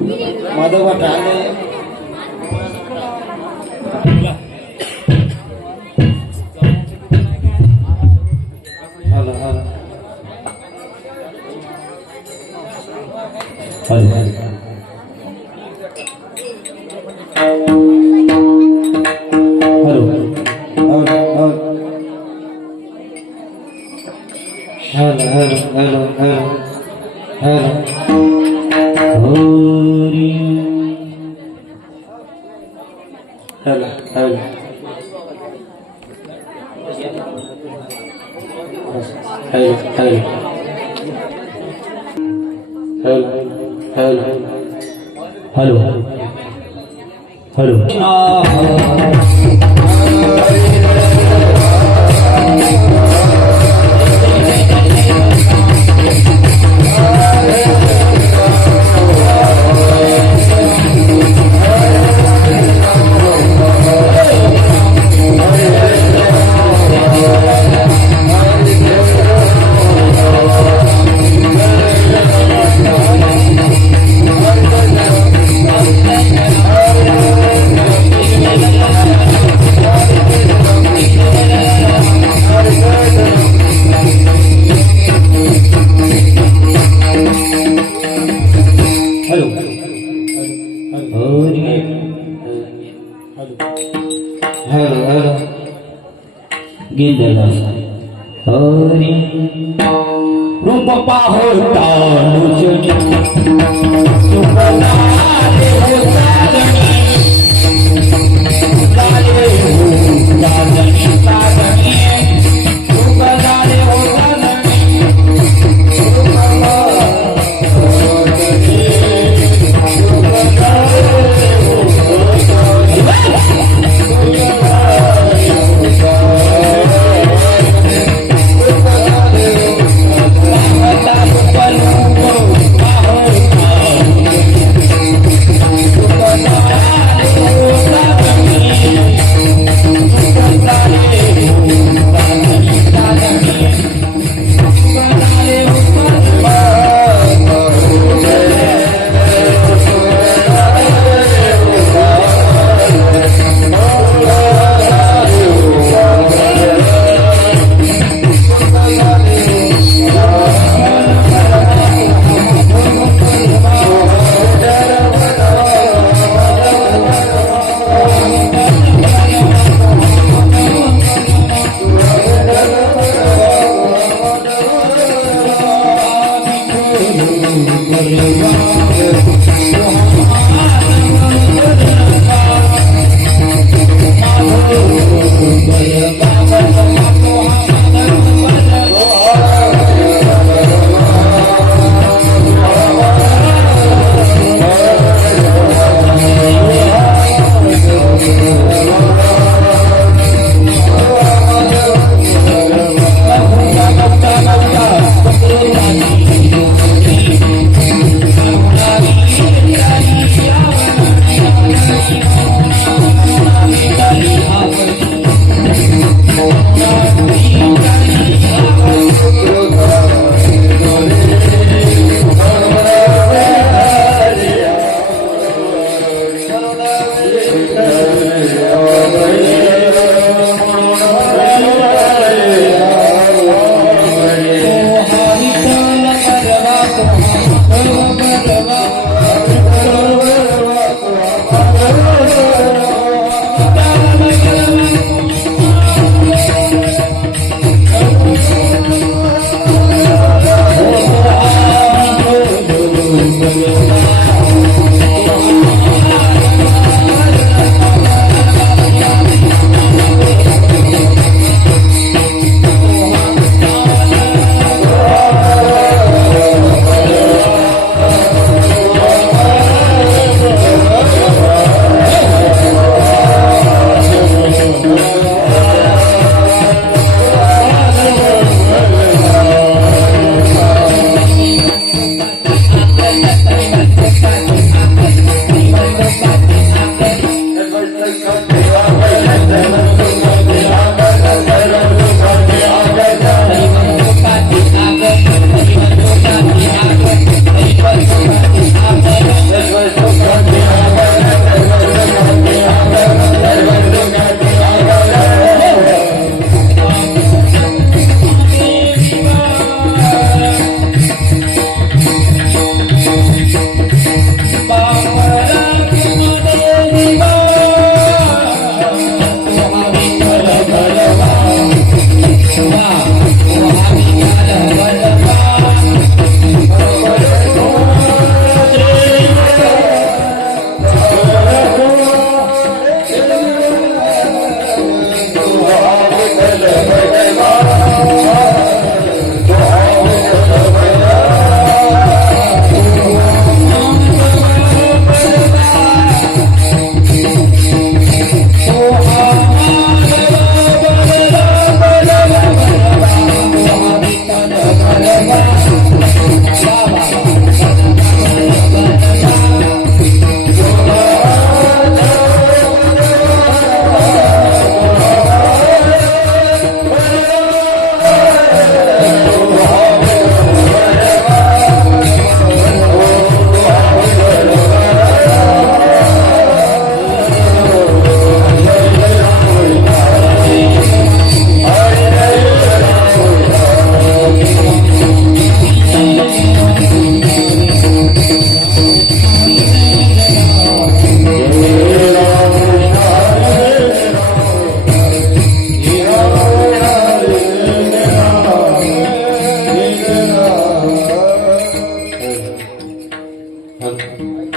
Madhav Thane hello hello hello Hari रूप पाहता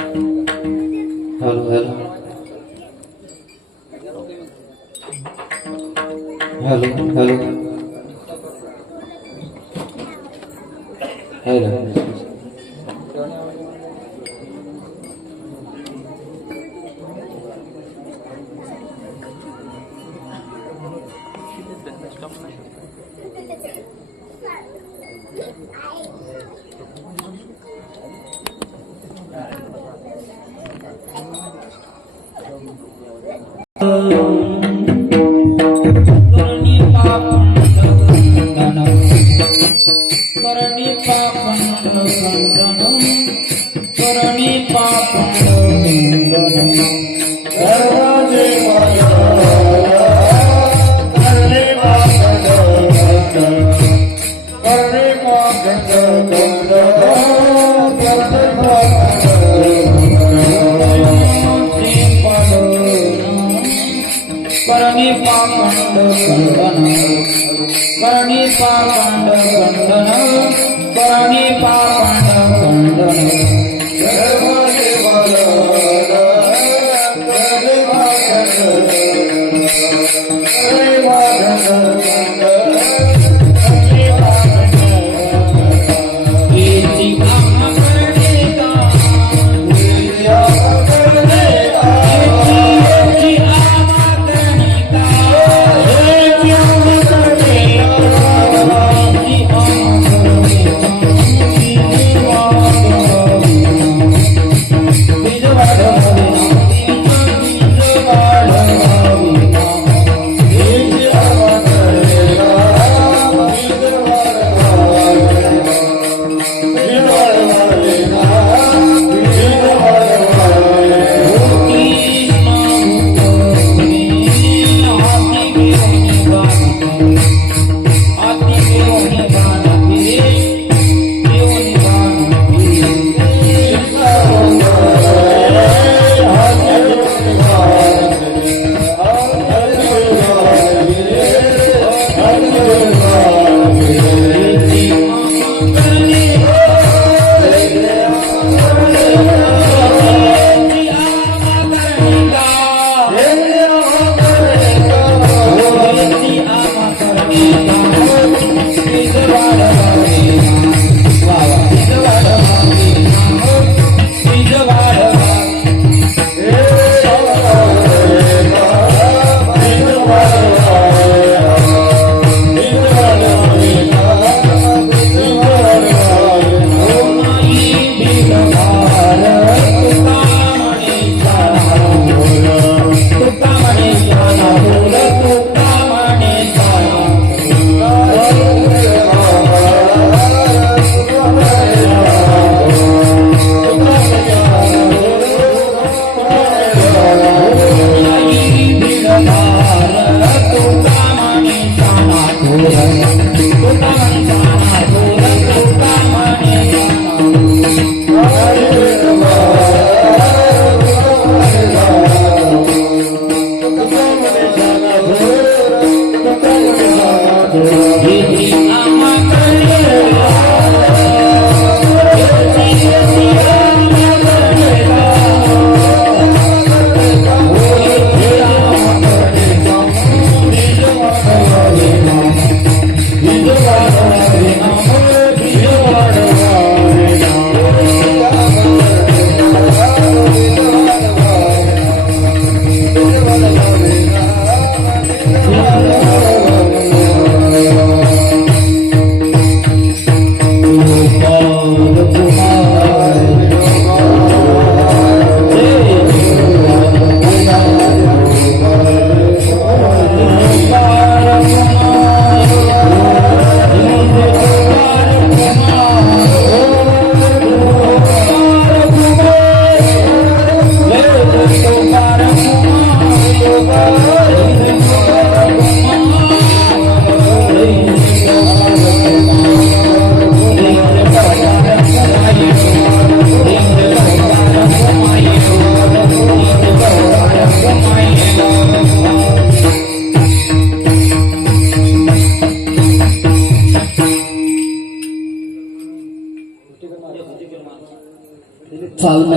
hello hello hello hello hello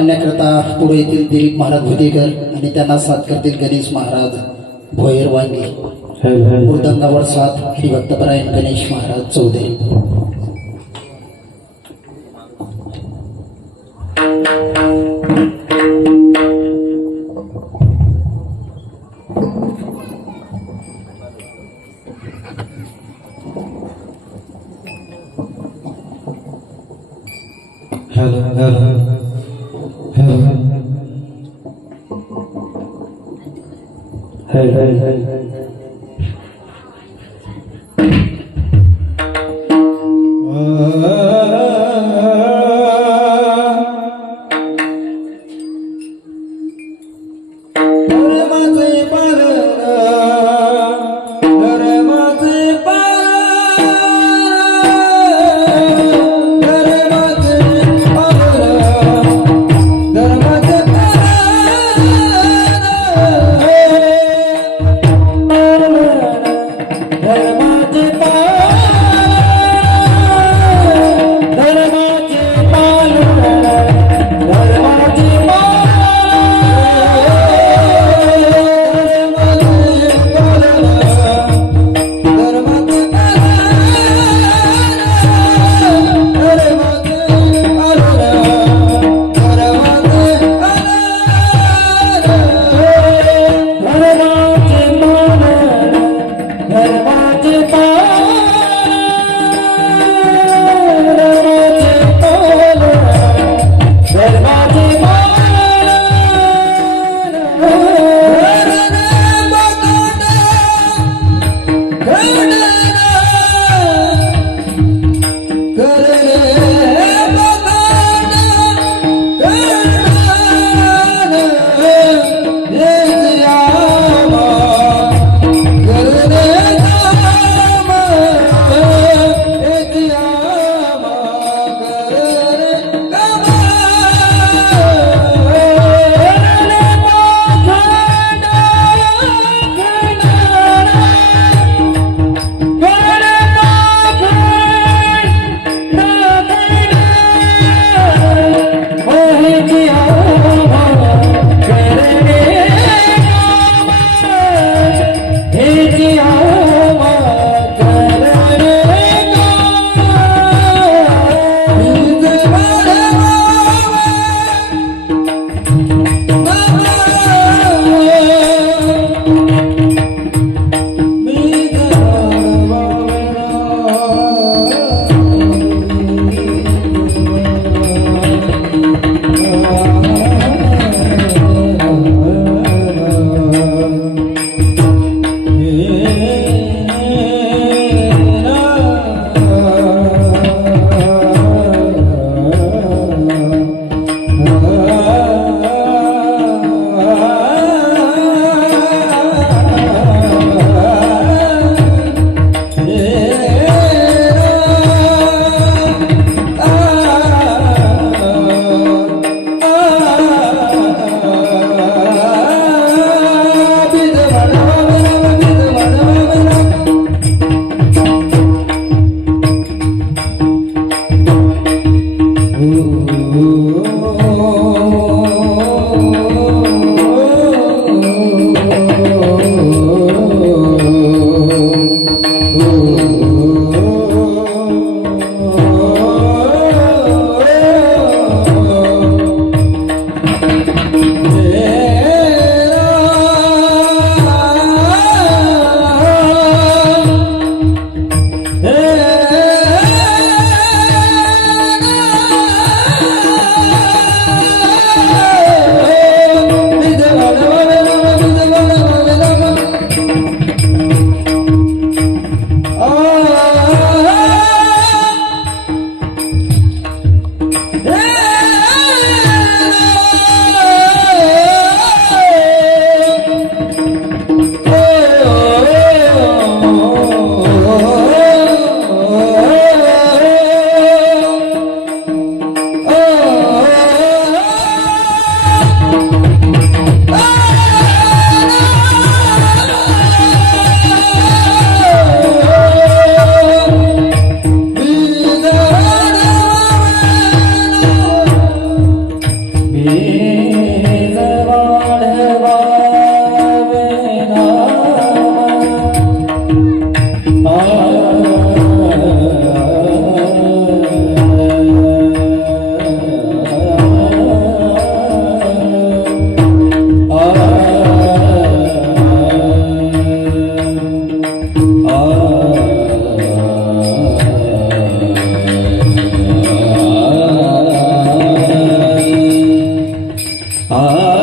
म्हणण्याकरता पुढे येथील दिलीप महाराज भुदेकर आणि त्यांना साथ करतील गणेश महाराज भोयर वांगी. मृदंगावर साथ हरिभक्तपरायण Ganesh Maharaj Chaudhari. Hello hello hello धर्माचे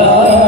आ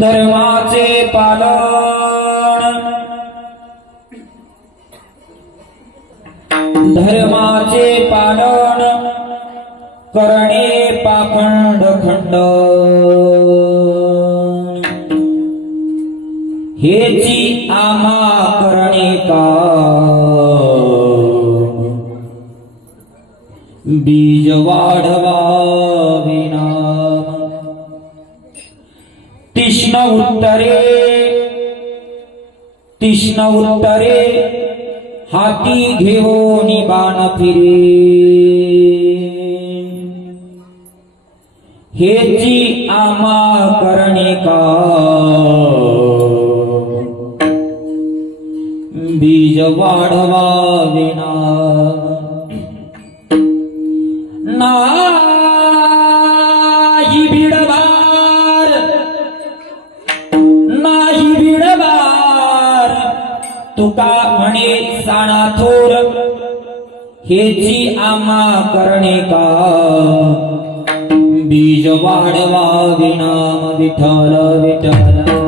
धर्माचे पालन धर्माचे पालन करणे पाखंड खंड हेची आम्हा करणे का बीज वाढवा विना तीक्ष्ण उत्तरे हाती घेऊन बाण फिरे हेची आम्हा करणे का बीज वाढवा विना नाही भिडभार तुका म्हणे साणा थोर हेची आम्हा करणे का बीज वाढवा विना विठ्ठल विठ्ठल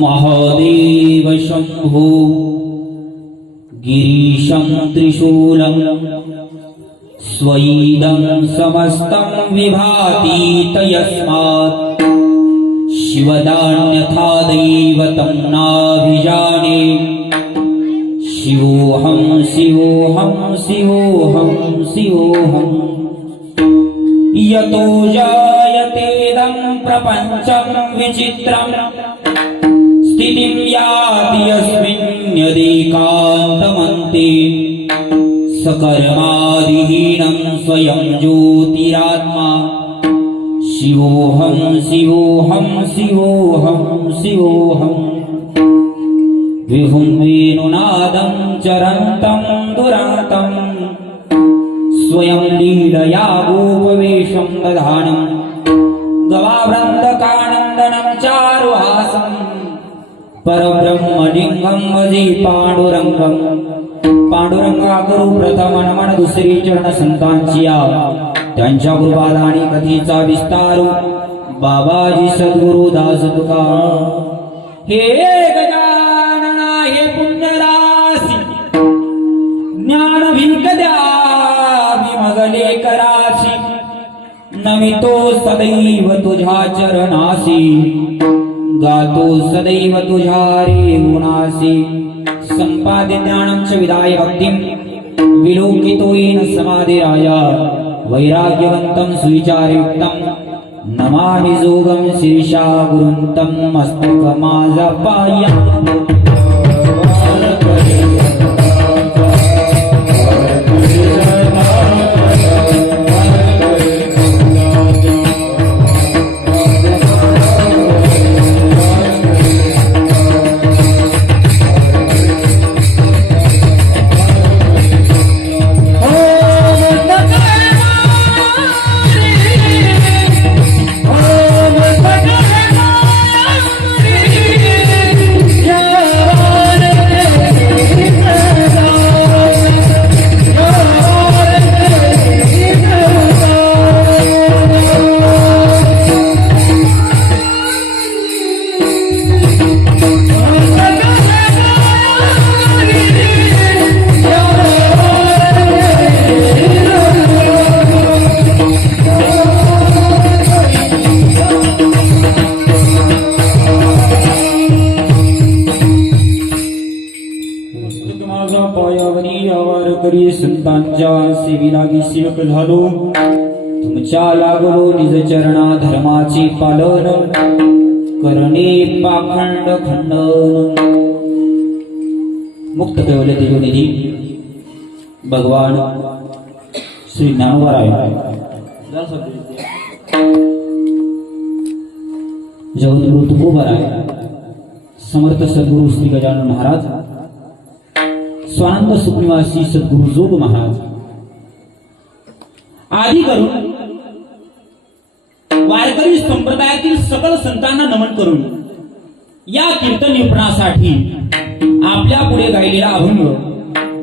महादेव शंभो गिरीशं त्रिशूलं स्वैदं समस्तं विभाति तस्मात् शिवदान्यथा दैवतं नाभिजाने शिवोऽहं शिवोऽहं शिवोऽहं शिवोऽहं यतो जायतेदं प्रपञ्चं विचित्रम् स्थितिं याति यस्मिन्यदेकान्तमन्ते सकर्मादिहीनं स्वयं ज्योतिरात्मा शिवोऽहं शिवोऽहं शिवोऽहं शिवोऽहं विभुं वेणुनादं चरन्तं दुरान्तं स्वयं लीलया गोपवेशं दधानं गवावृन्दकानन्दनं चारुहासं परब्रह्मलिंगं भजे पांडुरंगं पांडुरंगा करू प्रथम मन दुसरी चरण संतांची त्यांच्या कृपादानी कथेचा विस्तार बाबाजी सद्गुरु दास तुका हे गजानना हे पुण्यरासी ज्ञान भीक द्या विमगले करासी नमितो सदैव तुझ्या चरणासी गातो सदैव तुझ्या रे गुणासी संपाद्य ज्ञानं च विदाय भक्तिं विलोकितो येन समाधिराया वैराग्यवन्तं सुविचारयुक्तं नमामि जोगं शीर्षा गुरुन्तं मस्तकमाजपाय संतांच्या सेवेलागी सेवक झालो तुमच्या लागलो निज चरणा धर्माचे पालन करणे पाखंड खंडन मुक्त केवले तेजोनिधी भगवान श्री ज्ञानोबा राय जगद्गुरु तुकोबाराय, समर्थ सद्गुरु श्री गजानन महाराज, स्वानंद सुखनिवासी सद्गुरु जोग महाराज आदी करून वारकरी संप्रदायातील सकल संतांना नमन करून या कीर्तन निरूपणासाठी आपल्या पुढे गायलेला अभंग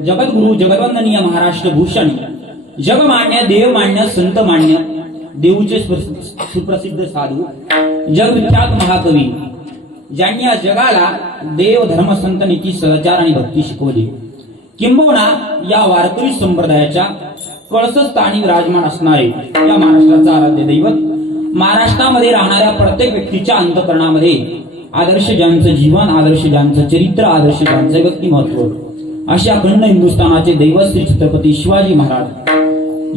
जगद्गुरु जगद्वंदनीय महाराष्ट्र भूषण जगमान्य देवमान्य संत मान्य देऊचे सुप्रसिद्ध साधू जगविख्यात महाकवी ज्यांनी या जगाला देव धर्म संत नीती सदाचार आणि भक्ती शिकवली, किंबहुना या वारकरी संप्रदायाच्या कळसस्थानी विराजमान असणारे या महाराष्ट्राचा आराध्य दैवत, महाराष्ट्रामध्ये राहणाऱ्या प्रत्येक व्यक्तीच्या अंतःकरणामध्ये आदर्श ज्यांचं जीवन, आदर्श ज्यांचं चरित्र, आदर्श ज्यांचं व्यक्तिमत्व अशा अखंड हिंदुस्थानाचे दैवत श्री छत्रपती शिवाजी महाराज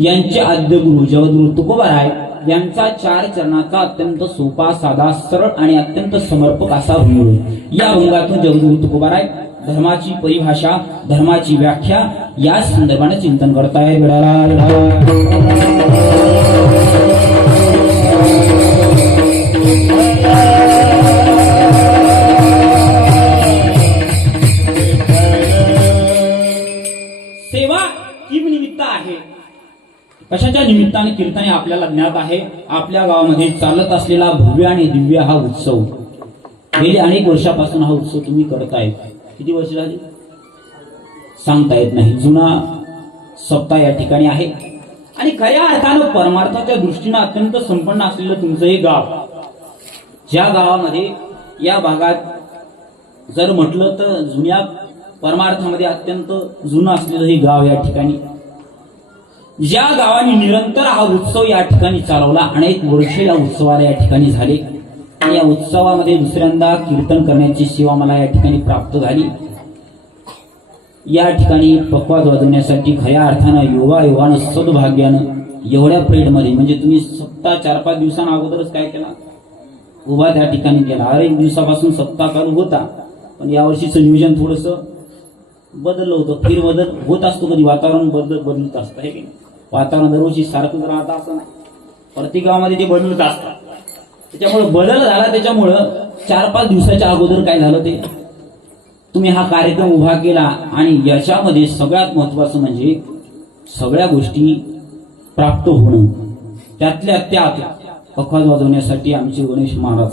यांचे आद्य गुरु जगद्गुरु तुकोबाराय यांचा 4 चरणाचा अत्यंत सोपा, साधा, सरळ आणि अत्यंत समर्पक असा अभंग. या अभंगातून जगद्गुरु तुकोबाराय धर्माची परिभाषा, धर्माची व्याख्या या संदर्भाने चिंतन करतायत. सेवा किम निमित्त आहे. कशाच्या निमित्ताने कीर्तने आपल्याला ज्ञात आहे. आपल्या गावामध्ये चालत असलेला भव्य आणि दिव्य हा उत्सव, गेली अनेक वर्षापासून हा उत्सव तुम्ही करतायत. किती वर्ष झाली सांगता येत नाही. जुना सप्ताह या ठिकाणी आहे आणि खऱ्या अर्थानं परमार्थाच्या दृष्टीनं अत्यंत संपन्न असलेलं तुमचं हे गाव, ज्या गावामध्ये या भागात जर म्हटलं तर जुन्या परमार्थामध्ये अत्यंत जुनं असलेलं हे गाव, या ठिकाणी ज्या गावाने निरंतर हा उत्सव या ठिकाणी चालवला, अनेक वर्षे या उत्सवाला या ठिकाणी झाले. या उत्सवामध्ये दुसऱ्यांदा कीर्तन करण्याची सेवा मला या ठिकाणी प्राप्त झाली. या ठिकाणी पखवाज वाजवण्यासाठी खऱ्या अर्थानं योगायोगानं सद्भाग्यानं एवढ्या पिरियडमध्ये, म्हणजे तुम्ही सप्ताह 4-5 दिवसांना अगोदरच काय केला, उभा त्या ठिकाणी केला. 1 दिवसापासून सप्ताह चालू होता, पण यावर्षीचं नियोजन थोडंसं बदललं होतं. फेरबदल होत असतो, कधी वातावरण बदलत असतं, हे की नाही. वातावरण दरवर्षी सारखंच राहतं असं नाही, प्रत्येक गावामध्ये ते बदलत असतात. त्याच्यामुळे बदल झाला. त्याच्यामुळं 4-5 दिवसाच्या अगोदर काय झालं, ते तुम्ही हा कार्यक्रम उभा केला आणि याच्यामध्ये सगळ्यात महत्वाचं म्हणजे सगळ्या गोष्टी प्राप्त होणं. त्यातल्या त्यात पखवाज वाजवण्यासाठी आमचे गणेश महाराज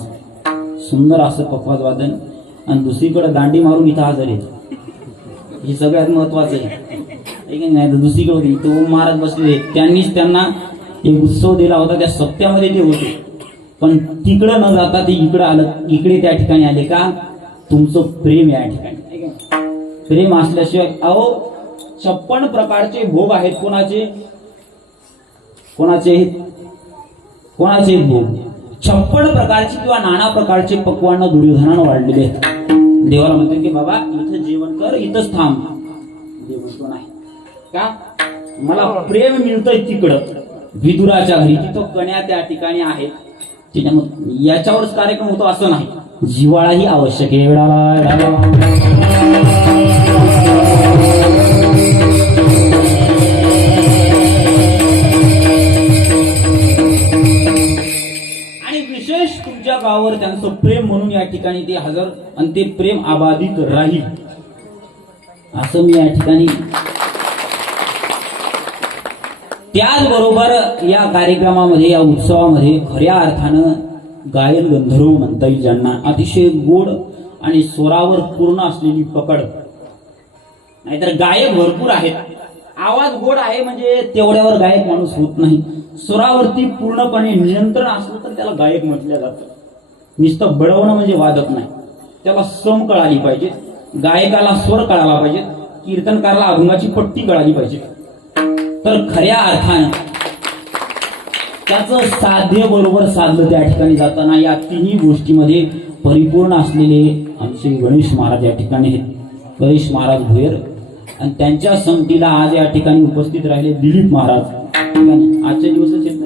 सुंदर असं पखवाज वादन आणि दुसरीकडे दांडी मारून इथं हजर आहेत. हे सगळ्यात महत्वाचं आहे. नाही तर दुसरीकडे इथं ओम महाराज बसले, त्यांनीच त्यांना एक उत्सव दिला होता. त्या सप्त्यामध्ये ते होते, पण तिकडं न जाता ते इकडं आलं, इकडे त्या ठिकाणी आले का, तुमचं प्रेम या ठिकाणी. प्रेम असल्याशिवाय 56 प्रकारचे भोग आहेत. कोणाचे कोणाचे कोणाचे भोग 56 प्रकारचे किंवा नाना प्रकारचे पक्वान्न दुर्योधनानं वाढलेले आहेत. देवाला म्हणते की बाबा इथं जेवण कर, इथंच थांब. देव म्हणतो नाही का, मला प्रेम मिळतंय तिकडं विदुराच्या घरी, तिथं कन्या त्या ठिकाणी आहेत. त्याच्यामुळे याच्यावरच कार्यक्रम होतो असं नाही, जिव्हाळाही आवश्यक आहे. आणि विशेष तुमच्या गावावर त्यांचं प्रेम म्हणून या ठिकाणी ते हजर, आणि ते प्रेम अबाधित राहील असं मी या ठिकाणी. त्याचबरोबर या कार्यक्रमामध्ये, या उत्सवामध्ये खऱ्या अर्थानं गायन गंधर्व म्हणता येईल, ज्यांना अतिशय गोड आणि स्वरावर पूर्ण असलेली पकड. नाहीतर गायक भरपूर आहेत, आवाज गोड आहे म्हणजे तेवढ्यावर गायक माणूस होत नाही. स्वरावरती पूर्णपणे नियंत्रण असलं तर त्याला गायक म्हटलं जातं. नुसतं बडवणं म्हणजे वादक नाही, त्याला सम कळाली पाहिजे, गायकाला स्वर कळाला पाहिजे, कीर्तनकाराला अभंगाची पट्टी कळाली पाहिजे. तर खऱ्या अर्थानं त्याचं साध्य बरोबर साधलं त्या ठिकाणी जाताना. या तिन्ही गोष्टीमध्ये परिपूर्ण असलेले आमचे गणेश महाराज या ठिकाणी आहेत. गणेश महाराज भोयर आणि त्यांच्या संगतीला आज या ठिकाणी उपस्थित राहिले दिलीप महाराज. आजच्या दिवसच येत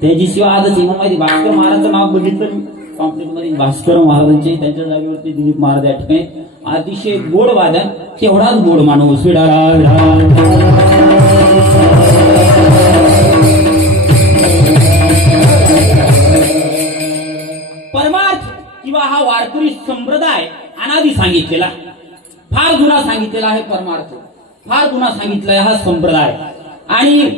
त्याच्याशिवाय आजच येणार माहिती. भास्कर महाराजचं नाव बघितलं कॉम्प्लेक्समध्ये, भास्कर महाराजांचे, त्यांच्या जागेवरती दिलीप महाराज या ठिकाणी. अतिशय गोड वादन, तेवढाच गोड माणूस. हा वारकरी संप्रदाय अनादी सांगितलेला, फार जुना सांगितलेला आहे परमार्थ, फार जुना सांगितलाय हा संप्रदाय. आणि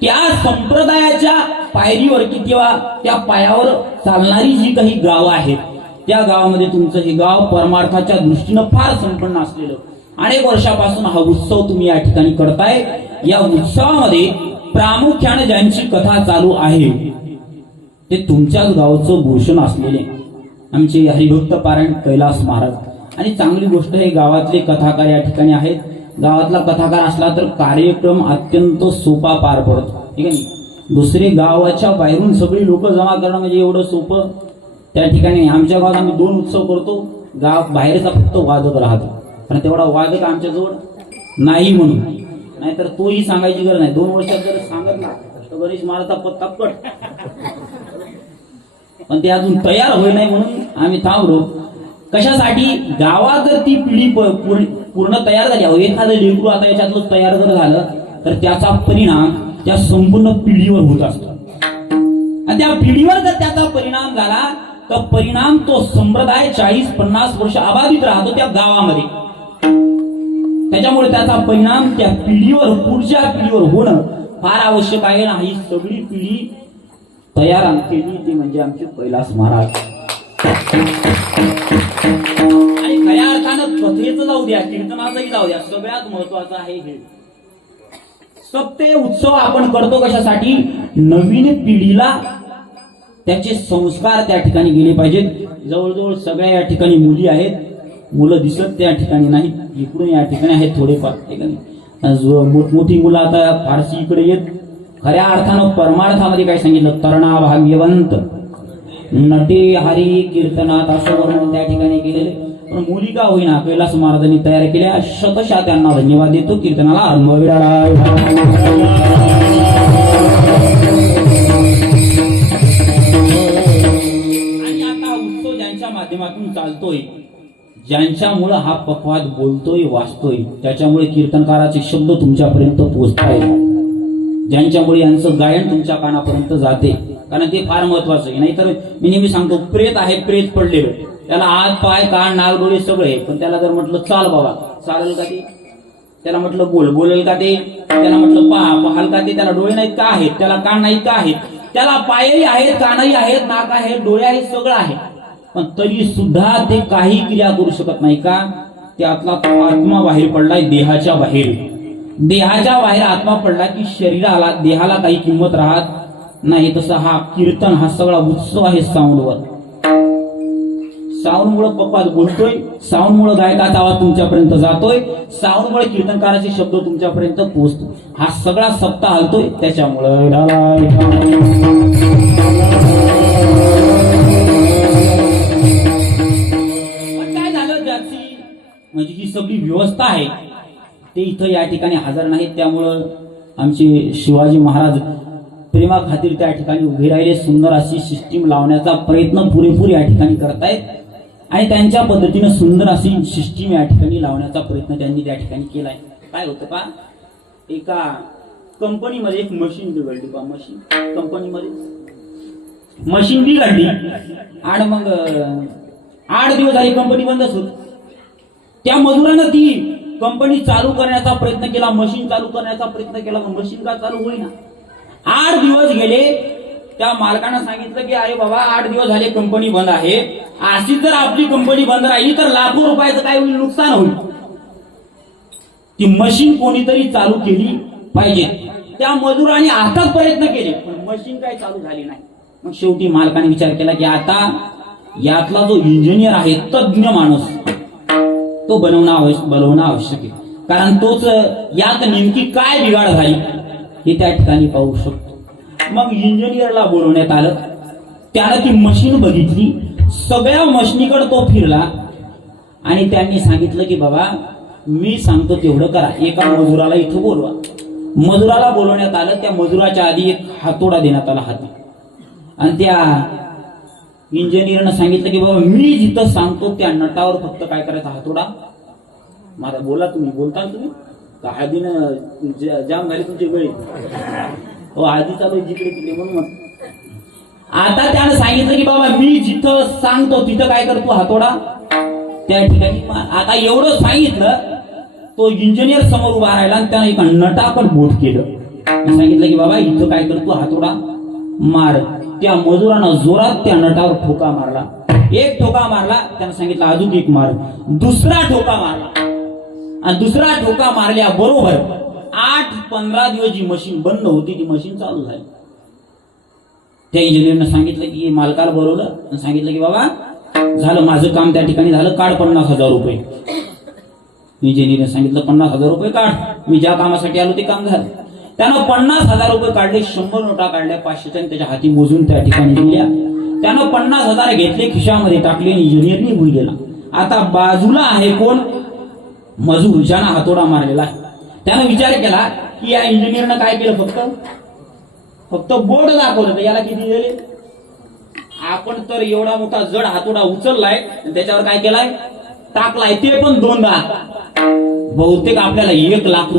त्या संप्रदायाच्या पायरीवर किंवा त्या पायावर चालणारी जी काही गावं आहेत, त्या गावामध्ये तुमचं हे गाव परमार्थाच्या दृष्टीनं फार संपन्न असलेलं, अनेक वर्षापासून हा उत्सव तुम्ही या ठिकाणी करताय. या उत्सवामध्ये प्रामुख्याने ज्यांची कथा चालू आहे ते तुमच्याच गावचं भूषण असलेले आमचे हरिभक्त पारायण कैलास महाराज. आणि चांगली गोष्ट हे गावातले कथाकार या ठिकाणी आहेत. गावातला कथाकार असला तर कार्यक्रम अत्यंत सोपा पार पडतो, ठीक आहे. दुसरे गावाच्या बाहेरून सगळी लोक जमा करणं म्हणजे एवढं सोपं त्या ठिकाणी. आमच्या गावात आम्ही 2 उत्सव करतो, गाव बाहेरचा फक्त वादक राहतो, पण तेवढा वादक आमच्याजवळ नाही म्हणून, नाहीतर तोही सांगायची गरज नाही. 2 वर्षात जर सांगत ना तर गणेश महाराजचा पत्ता कट, पण ते अजून तयार होईल नाही म्हणून आम्ही थांबलो. कशासाठी? गावात जर ती पिढी पूर्ण तयार झाली, एखादं लेकरू आता याच्यातलं तयार जर झालं तर त्याचा परिणाम त्या संपूर्ण पिढीवर होत असतो. आणि त्या पिढीवर जर त्याचा परिणाम झाला तर परिणाम तो संप्रदाय 40-50 वर्ष अबाधित राहतो त्या गावामध्ये. त्याच्यामुळे त्याचा परिणाम त्या पिढीवर, पुढच्या पिढीवर होणं फार आवश्यक आहे. ना ही सगळी पिढी तयार केली ती म्हणजे आमचे कैलास महाराज. आणि खऱ्या अर्थानं कथेचं जाऊ द्या, कीर्तनाचंही जाऊ द्या, सगळ्यात महत्वाचं आहे हे सप्ते उत्सव आपण करतो कशासाठी? नवीन पिढीला त्याचे संस्कार त्या ठिकाणी गेले पाहिजेत. जवळजवळ सगळ्या या ठिकाणी मुली आहेत, मुलं दिसत त्या ठिकाणी नाही, इकडून या ठिकाणी आहेत थोडेफार ठिकाणी. मोठमोठी मुलं आता फारशी इकडे येत. खऱ्या अर्थानं परमार्थामध्ये काय सांगितलं? तरणा भाग्यवंत नटे हरी कीर्तनात असं वर्णन त्या ठिकाणी केलेले. पण मुली का होईना कैलास महाराजांनी तयार केल्या, शतशः त्यांना धन्यवाद देतो. कीर्तनाला आरंभ विडाळा. आणि आता उत्सव ज्यांच्या माध्यमातून चालतोय, ज्यांच्यामुळे हा पक्वाद बोलतोय, वाचतोय, त्याच्यामुळे कीर्तनकाराचे शब्द तुमच्यापर्यंत पोहोचतायत, ज्यांच्यामुळे यांचं गायन तुमच्या कानापर्यंत जाते, कारण ते फार महत्वाचं आहे. नाहीतर मी नेहमी सांगतो, प्रेत आहे, प्रेत पडलेलं, त्याला हात पाय कान नाक डोळे सगळे, पण त्याला जर म्हटलं चाल बाबा, चालेल का ते? त्याला म्हटलं बोल, बोलेल का ते? त्याला म्हटलं पाहाल का ते? त्याला डोळे नाहीत का आहेत? त्याला कान नाहीत का आहेत? त्याला पायही आहेत, कानही आहेत, नाक आहेत, डोळे आहेत, सगळं आहे, पण तरी सुद्धा ते काही क्रिया करू शकत नाही. का? त्यातला आत्मा बाहेर पडलाय, देहाच्या बाहेर. देहाच्या बाहेर आत्मा पडला की शरीराला, देहाला काही किंमत राहत नाही. तसं हा कीर्तन, हा सगळा उत्सव आहे साऊंडवर. साऊंडमुळे पप्पाच बोलतोय, साऊंडमुळे गायकाचा आवाज तुमच्यापर्यंत जातोय, साऊंडमुळे कीर्तनकाराचे शब्द तुमच्यापर्यंत पोहोचतो. हा सगळा सप्ताह हलतोय त्याच्यामुळे. काय झालं? ज्याची म्हणजे जी सगळी व्यवस्था आहे ते इथं या ठिकाणी हजर नाहीत. त्यामुळं आमचे शिवाजी महाराज प्रेमा खातीर त्या ठिकाणी उभे राहिले. सुंदर अशी सिस्टीम लावण्याचा प्रयत्न पुरेपूर या ठिकाणी करतायत आणि त्यांच्या पद्धतीनं सुंदर अशी सिस्टीम या ठिकाणी लावण्याचा प्रयत्न त्यांनी त्या ठिकाणी केलाय. काय होतं का, एका कंपनीमध्ये एक मशीन बिघडली बा. मशीन कंपनीमध्ये मशीन बिघडली आणि मग 8 दिवस झाली कंपनी बंदच होती. त्या मजुरानं ती कंपनी चालू करण्याचा प्रयत्न केला, मशीन चालू करण्याचा प्रयत्न केला, पण मशीन का चालू होईना. 8 दिवस गेले. त्या मालकानं सांगितलं की अरे बाबा 8 दिवस झाले कंपनी बंद आहे, अशी जर आपली कंपनी बंद राहिली तर लाखो रुपयाचं काय होईल, नुकसान होईल. ती मशीन कोणीतरी चालू केली पाहिजे. त्या मजुरांनी अथक प्रयत्न केले पण मशीन काय चालू झाली नाही. मग शेवटी मालकाने विचार केला की आता यातला जो इंजिनियर आहे, तज्ञ माणूस, तो बनवणं आवश्यक आहे, कारण तोच यात नेमकी काय बिघाड झाली हे त्या ठिकाणी पाहू शकतो. मग इंजिनियरला बोलवण्यात आलं. त्यानं ती मशीन बघितली, सगळ्या मशीनीकडे तो फिरला आणि त्यांनी सांगितलं की बाबा मी सांगतो तेवढं करा. एका मजुराला इथं बोलवा. मजुराला बोलवण्यात आलं. त्या मजुराच्या आधी एक हातोडा देण्यात आला हाती, आणि त्या इंजिनियरनं सांगितलं की बाबा मी जिथं सांगतो त्या नटावर फक्त काय करायचा, हातोडा माझा. बोला तुम्ही, बोलताल तुम्ही का? आधीनं जाम झाली तुमची गळी. हो आधी चालू जिकडे तिकडे म्हणून आता त्यानं सांगितलं की बाबा मी जिथं सांगतो तिथं काय करतो हातोडा त्या ठिकाणी आता एवढं सांगितलं, तो इंजिनियर समोर उभा राहिला आणि त्यानं एक नटाकट बोट केलं. सांगितलं की बाबा इथं काय करतो हातोडा मार. त्या मजुरानं जोरात त्या नटावर ठोका मारला. एक ठोका मारला, त्यानं सांगितलं अजून एक मार. दुसरा ठोका मारला आणि दुसरा ठोका मारल्या बरोबर 8-15 दिवस जी मशीन बंद होती ती मशीन चालू झाली. त्या इंजिनियरनं सांगितलं की मालकाला बोलवलं आणि सांगितलं की बाबा झालं माझं काम त्या ठिकाणी झालं, काढ 50,000 रुपये. इंजिनियरने सांगितलं 50,000 रुपये काढ, मी ज्या कामासाठी आलो ते काम झालं. त्यानं 50,000 रुपये काढले, 100 नोटा काढल्या 500च्या आणि त्याच्या हाती मोजून त्या ठिकाणी दिल्या. त्यानं 50,000 घेतले, खिशामध्ये टाकले आणि इंजिनियर निघून गेला. आता बाजूला आहे कोण? मजूर ज्यानं हातोडा मारलेला आहे. त्यानं विचार केला की या इंजिनियरनं काय केलं, फक्त बोर्ड दाखवलं, याला किती दिले. आपण तर एवढा मोठा जड हातोडा उचललाय आणि त्याच्यावर काय केलाय, टाकलाय, ते पण 2दा. बहुतेक आपल्याला 1 लाख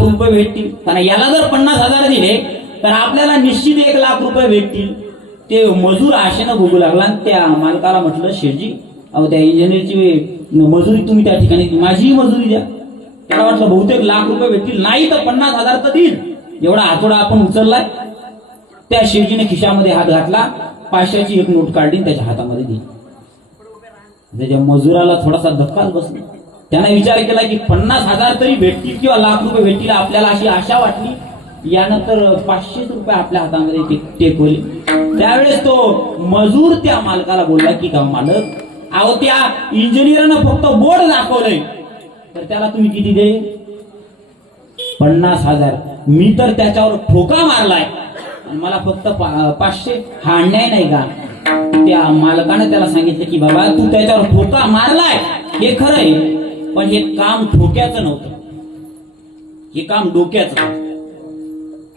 रुपये भेटतील. कारण याला जर 50,000 दिले तर आपल्याला निश्चित 1 लाख रुपये भेटतील. ते मजूर आशेनं बघू लागला आणि त्या मालकाला म्हटलं शेठजी अहो त्या इंजिनियरची मजुरी तुम्ही त्या ठिकाणी माझी मजुरी द्या. त्याला वाटलं बहुतेक लाख रुपये भेटतील, नाही तर 50,000 तर देईल. एवढा हातोडा आपण उचललाय. त्या शेठजीने खिशामध्ये हात घातला, 500ची एक नोट काढली त्याच्या हातामध्ये दिली. त्याच्या मजुराला थोडासा धक्काच बसला. त्याने विचार केला की 50,000 तरी भेटतील किंवा लाख रुपये भेटतील, आपल्याला अशी आशा वाटली. यानंतर 500 रुपये आपल्या हातामध्ये टेकवले. त्यावेळेस तो मजूर त्या मालकाला बोलला की का मालक अहो त्या इंजिनियरनं फक्त बोर्ड दाखवलंय तर त्याला तुम्ही किती दे, 50,000. मी तर त्याच्यावर ठोका मारलाय आणि मला फक्त 500. हा अन्याय नाही का? त्या मालकाने त्याला सांगितलं की बाबा तू त्याच्यावर ठोका मारलाय हे खरंय, पण हे काम ठोक्याचं नव्हतं, हे काम डोक्याचं.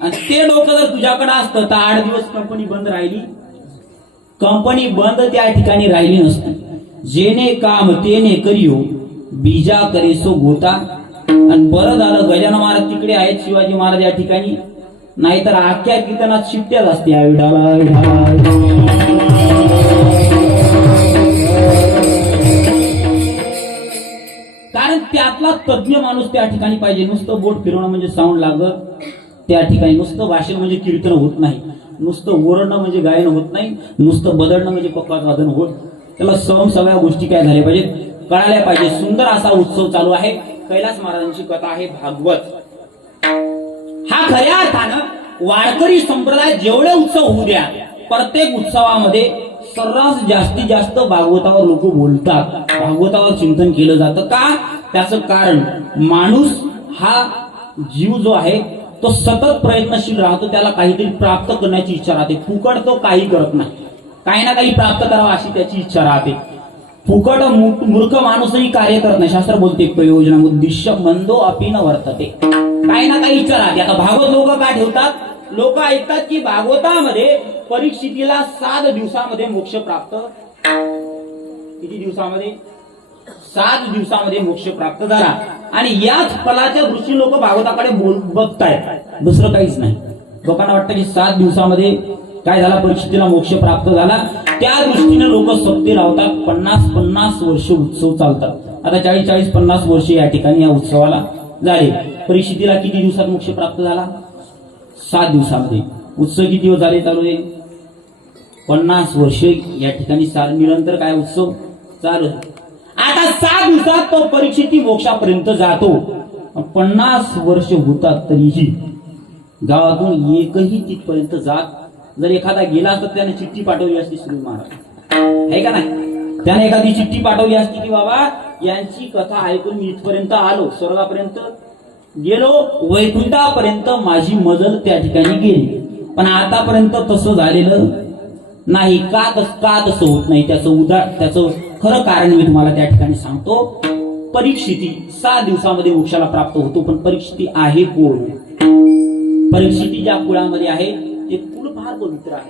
आणि ते डोकं जर तुझ्याकडे असतं तर 8 दिवस कंपनी बंद राहिली, कंपनी बंद त्या ठिकाणी राहिली नसती. जेने काम तेने करियो, बीजा करे सो गोता. आणि बरं झालं गजानन महाराज तिकडे आहेत, शिवाजी महाराज या ठिकाणी, नाहीतर आख्या कीर्तनात शिट्ट्याच असते. कारण त्यातला तज्ञ माणूस त्या ठिकाणी पाहिजे. नुसतं बोट फिरवणं म्हणजे साऊंड लागत त्या ठिकाणी, नुसतं भाषण म्हणजे कीर्तन होत नाही, नुसतं ओरडणं म्हणजे गायन होत नाही, नुसतं बदलणं म्हणजे पक्वात वादन होत. त्याला सगळ्या गोष्टी काय झाल्या पाहिजेत, कळाल्या पाहिजे. सुंदर असा उत्सव चालू आहे. कैलास महाराजांची कथा आहे भागवत. हा खऱ्या अर्थानं वारकरी संप्रदाय जेवढे उत्सव होऊ द्या, प्रत्येक उत्सवामध्ये सर्रास जास्तीत जास्त भागवतावर लोक बोलतात, भागवतावर चिंतन केलं जातं. का? त्याचं कारण माणूस हा जीव जो आहे तो सतत प्रयत्नशील राहतो, त्याला काहीतरी प्राप्त करण्याची इच्छा राहते. फुकट तो काही करत नाही, काही ना काही प्राप्त करावं अशी त्याची इच्छा राहते. फुकट मूर्ख माणूसही कार्य करत नाही. शास्त्र बोलते प्रयोजन उद्दिष्ट मंदो अपि न वर्तते. काही ना काही इच्छा राहते. आता भागवत लोक का ठेवतात? लोक ऐकतात की भागवतामध्ये परीक्षितीला 7 दिवसामध्ये मोक्ष प्राप्त. किती दिवसामध्ये? 7 दिवसामध्ये मोक्ष प्राप्त झाला. आणि याच फलाच्या दृष्टीने लोक भागवताकडे बघतायत, दुसरं काहीच नाही. लोकांना वाटतं की 7 दिवसामध्ये काय झाला, परीक्षितीला मोक्ष प्राप्त झाला. त्या दृष्टीने लोक सत्य राहतात. 50-50 वर्ष उत्सव चालतात. आता 40-50 वर्ष या ठिकाणी या उत्सवाला झाले. परीक्षितीला किती दिवसात मोक्ष प्राप्त झाला? 7 दिवसामध्ये. उत्सव किती दिवस झाले चालू आहे? 50 वर्ष या ठिकाणी निरंतर काय उत्सव चालू आहे. आता 7 दिवसात तो परीक्षिती मोक्षापर्यंत जातो. 50 वर्ष होतात तरीही गावातून एकही तिथपर्यंत जात. जर एखादा गेला असता त्याने चिठ्ठी पाठवली असती श्री महाराज, आहे का नाही? त्याने एखादी चिठ्ठी पाठवली असती की बाबा यांची कथा ऐकून मी इथपर्यंत आलो, स्वर्गापर्यंत गेलो, वैकुंठापर्यंत माझी मजल त्या ठिकाणी गेली. पण आतापर्यंत तसं झालेलं नाही. का तसं होत नाही? त्याचं खरं कारण मी तुम्हाला त्या ठिकाणी सांगतो. परीक्षिती 7 दिवसामध्ये मोक्षाला प्राप्त होतो. पण परीक्षिती आहे कोण? परीक्षिती ज्या कुळामध्ये आहे ते कुळ फार पवित्र आहे.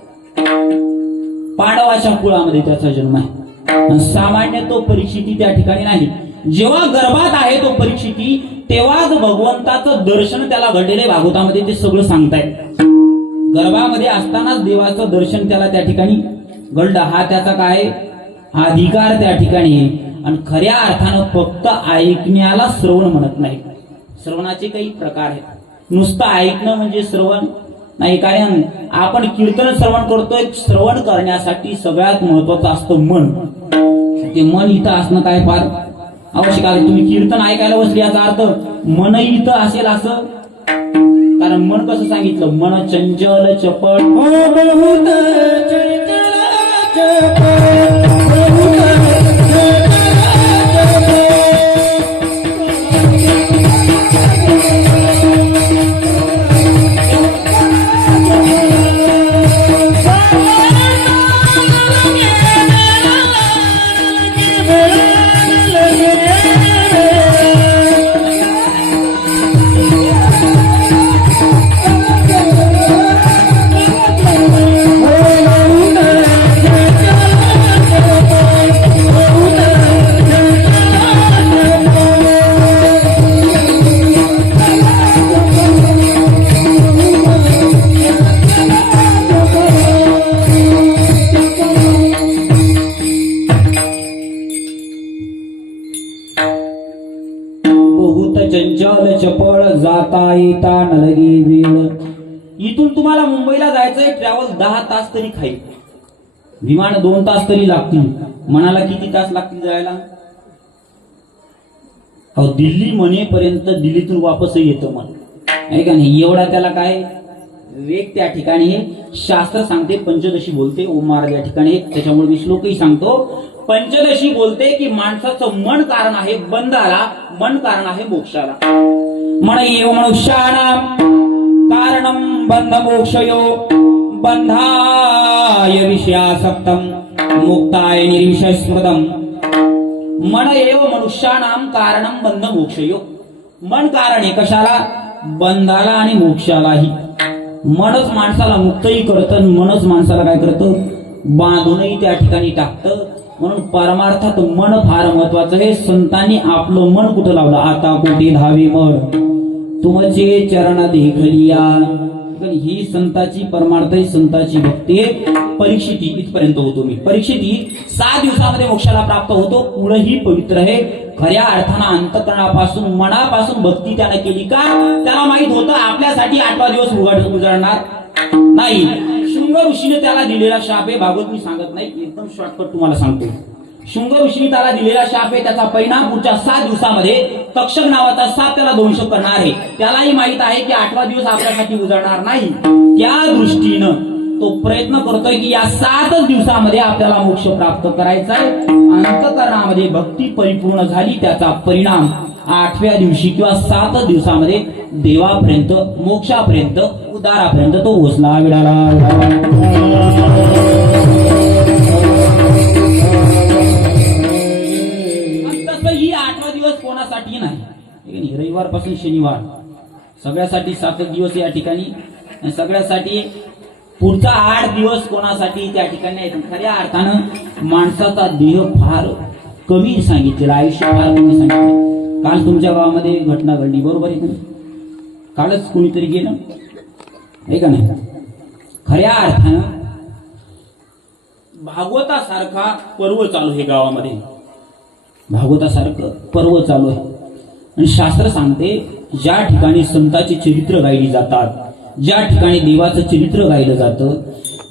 पांडवाच्या कुळामध्ये त्याचा जन्म आहे. सामान्य तो परीक्षिती त्या ठिकाणी नाही. जेव्हा गर्भात आहे तो परीक्षिती, तेव्हाच भगवंताचं दर्शन त्याला घडलेले भागवतामध्ये ते सगळं सांगतायत. गर्भामध्ये असतानाच देवाचं दर्शन त्याला त्या ठिकाणी घडलं. हा त्याचा काय अधिकार त्या ठिकाणी आहे. आणि खऱ्या अर्थानं फक्त ऐकण्याला श्रवण म्हणत नाही. श्रवणाचे काही प्रकार आहेत. नुसतं ऐकणं म्हणजे श्रवण नाही. कारण आपण कीर्तन श्रवण करतोय. श्रवण करण्यासाठी सगळ्यात महत्वाचं असतं मन. ते मन इथं असणं काय फार आवश्यक आहे. तुम्ही कीर्तन ऐकायला बसले याचा अर्थ मन इथं असेल असं. कारण मन कसं सांगितलं, मन चंचल चपळ चंचल चपळ जाता येता नलगी वेळ. इथून तुम्हाला मुंबईला जायचंय, ट्रॅव्हल 10 तास तरी खाईल. विमान 2 तास तरी लागतील. मनाला किती तास लागतील जायला? दिल्ली म्हणेपर्यंत दिल्लीतून वापसही येतं मन, आहे का नाही? एवढा त्याला काय वेग त्या ठिकाणी हे शास्त्र सांगते. पंचदशी बोलते ओम महाराज या ठिकाणी. त्याच्यामुळे मी श्लोकही सांगतो. पंचदशी बोलते की माणसाचं मन कारण आहे बंधाला, मन कारण आहे मोक्षाला. मन एव मनुष्याणां कारणं बंध मोक्षयो बंधाय विषयासक्तं मुक्ताय निर्विषय स्मृतम्. मन एव मनुष्याणां कारणं बंध मोक्षयो. मन कारण आहे कशाला? बंधाला आणि मोक्षालाही. मनच माणसाला मुक्तही करतं, मनच माणसाला काय करतं? बांधूनही त्या ठिकाणी टाकतं. म्हणून परमार्थात मन फार महत्वाचं आहे. संतांनी आपलं मन कुठं लावलं? आता कोठे धावे मन तुमचे चरण देखलिया. ही संताची परमार्थ आहे, संताची भक्ती आहे. परीक्षिती इथपर्यंत होतो मी. परीक्षिती 7 दिवसामध्ये मोक्षाला प्राप्त होतो. पुढेही पवित्र आहे. खऱ्या अर्थानं अंतकरणापासून मनापासून भक्ती त्यानं केली का त्याला माहित होतं आपल्यासाठी 8वा दिवस उजाडणार नाही. शुंग ऋषीने त्याला दिलेला शाप आहे. भागवत मी सांगत नाही, एकदम शॉर्टकट तुम्हाला सांगतो. शुंग ऋषीने त्याला दिलेला शाप आहे. त्याचा परिणाम पुढच्या 7 दिवसामध्ये तक्षक नावाचा साप त्याला दंश करणार आहे. त्यालाही माहित आहे की 8वा दिवस आपल्यासाठी उजाडणार नाही. त्या दृष्टीनं तो प्रयत्न करतोय की या 7 दिवसामध्ये आपल्याला मोक्ष प्राप्त करायचा आहे. अंतकरणामध्ये भक्ती परिपूर्ण झाली, त्याचा परिणाम 8व्या दिवशी किंवा 7 दिवसामध्ये देवापर्यंत, मोक्षापर्यंत, उद्धारापर्यंत तो पोहोचला. तसंही 8वा दिवस कोणासाठी नाही. रविवार पासून शनिवार सगळ्यासाठी 7 दिवस या ठिकाणी. सगळ्यासाठी पुढचा 8 दिवस कोणासाठी त्या ठिकाणी आहेत. खऱ्या अर्थानं माणसाचा देह फार कमी सांगितलेला, आयुष्य फार कमी सांगितलं. काल तुमच्या गावामध्ये घटना घडली, बरोबर आहे का? कालच कुणीतरी गेलं, आहे का नाही? खऱ्या अर्थानं भागवतासारखा पर्व चालू आहे गावामध्ये. भागवतासारखं पर्व चालू आहे. आणि शास्त्र सांगते ज्या ठिकाणी संतांची चरित्र गायली जातात, ज्या ठिकाणी देवाचं चरित्र गायलं जातं,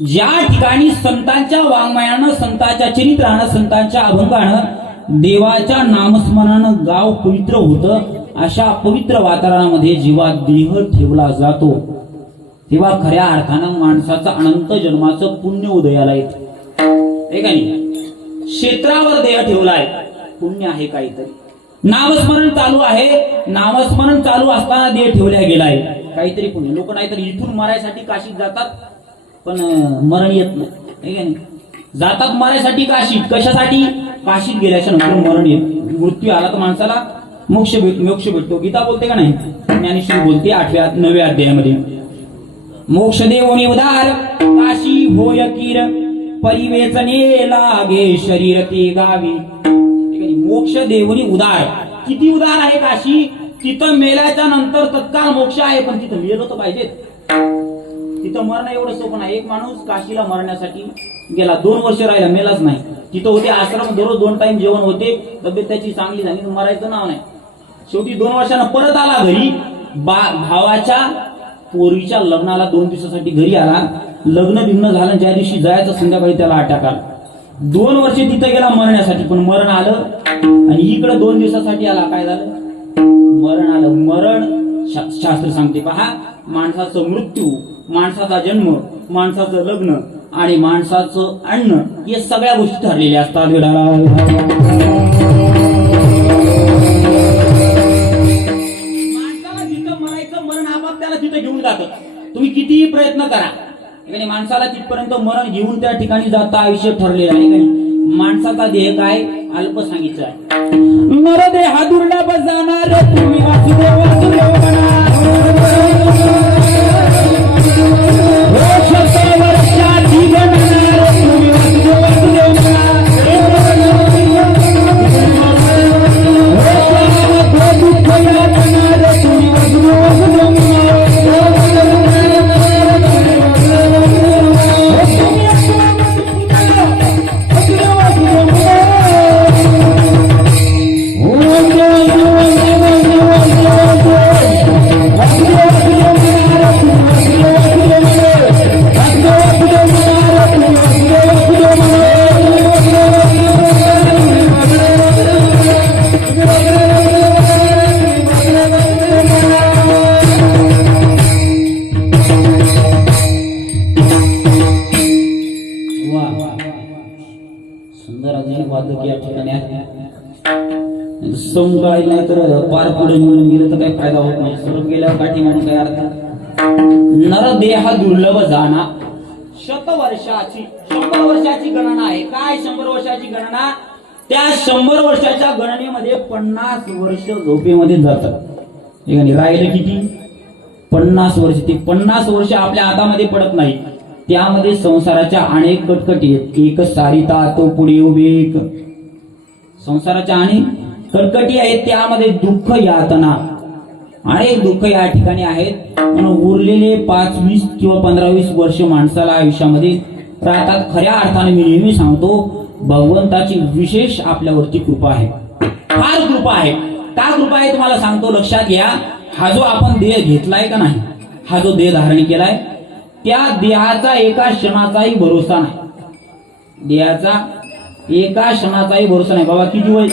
ज्या ठिकाणी संतांच्या वाङ्मयानं, संतांच्या चरित्रानं, संतांच्या अभंगानं, देवाच्या नामस्मरणानं गाव पवित्र होतं. अशा पवित्र वातावरणामध्ये जेव्हा देह ठेवला जातो तेव्हा खऱ्या अर्थानं माणसाचं अनंत जन्माचं पुण्य उदयाला येतं, आहे का नाही? क्षेत्रावर देह ठेवलाय, पुण्य आहे काहीतरी. नामस्मरण चालू आहे, नामस्मरण चालू असताना देह ठेवल्या गेलाय, काहीतरी पुण्य. लोक नाहीतर इथून मरायसाठी काशीत जातात पण मरण येत नाही, आहे का नाही? जातात मरायसाठी काशीत, कशासाठी? काशीत गेल्याच्या नंतर मरण येत, मृत्यू आला तर माणसाला मोक्ष भेटतो. गीता बोलते का नाही? ज्ञानेश्वरी बोलते 9व्या अध्यायामध्ये, मोक्ष देवोनी उदार काशी होय कीर परिवेचने लागे शरीर ते गावी. मोक्ष देवोनी उदार, किती उदार आहे काशी. तिथं मेल्याच्या नंतर तत्काळ मोक्ष आहे, पण तिथं मेलो तर पाहिजे, तिथं मरण एवढं सोपं नाही. एक माणूस काशीला मरण्यासाठी गेला, 2 वर्ष राहिला, मेलाच नाही. तिथं होते आश्रम, दररोज 2 टाइम जेवण होते, तब्येत त्याची चांगली झाली, मरायचं नाव नाही. शेवटी 2 वर्षानं परत आला घरी. भावाच्या पोरीच्या लग्नाला 2 दिवसासाठी घरी आला. लग्न बिग्न झालं, ज्या दिवशी जायचं संध्याकाळी त्याला अटॅक आला. 2 वर्ष तिथं गेला मरण्यासाठी, पण मरण आलं. आणि इकडे 2 दिवसासाठी आला, काय झालं? मरण आलं. मरण शास्त्र सांगते पहा, माणसाचं मृत्यू, माणसाचा जन्म, माणसाचं लग्न आणि माणसाचं अन्न, हे सगळ्या गोष्टी ठरलेल्या असतात. माणसाला जिथं मरायचं, मरण आपाप त्याला तिथं घेऊन जातं. तुम्ही कितीही प्रयत्न करा, माणसाला तिथपर्यंत मरण घेऊन त्या ठिकाणी जाता आयुष्य ठरलेलं आहे. माणसाचा देह काय अल्प सांगितलं आहे. नरदेहा दुर्लभ जाणार, तुम्ही वासुदेव वासुदेव म्हणा. 100 वर्षाची गणना, तुम्ही वासुदेव वासुदेव म्हणा. दुःख यातना, तुम्ही वासुदेव वासुदेव म्हणा. समजाय नाही तर पार पुढे निघून गेलं तर काही फायदा होत नाही. सरळ गेल्यावर काठी म्हणून काय अर्थ. नरदेह दुर्लभ जाना, 100 वर्षाची गणना आहे. काय 100 वर्षाची गणना? त्या 100 वर्षाच्या गणनेमध्ये 50 वर्ष झोपेमध्ये जातात. राहिलं किती? 50 वर्ष. ते 50 वर्ष आपल्या हातामध्ये पडत नाही. त्यामध्ये संसाराच्या अनेक कटकटी आहेत. एक सारिता, तो पुढे उभे, एक संसाराच्या अनेक कटकटी आहेत. त्यामध्ये दुःख यातना, अनेक दुःख या ठिकाणी आहेत. म्हणून उरलेले 5, 20 किंवा 15-20 वर्ष माणसाला आयुष्यामध्ये राहतात. खऱ्या अर्थाने मी नेहमी सांगतो, भगवंताची विशेष आपल्यावरती कृपा आहे, फार कृपा आहे. का कृपा आहे तुम्हाला सांगतो, लक्षात घ्या. हा जो आपण देह घेतलाय का नाही, हा जो देह धारण केलाय, त्या देहाचा एका क्षणाचाही भरोसा नाही. देहाचा एका क्षणाचाही भरोसा नाही. बाबा किती वय?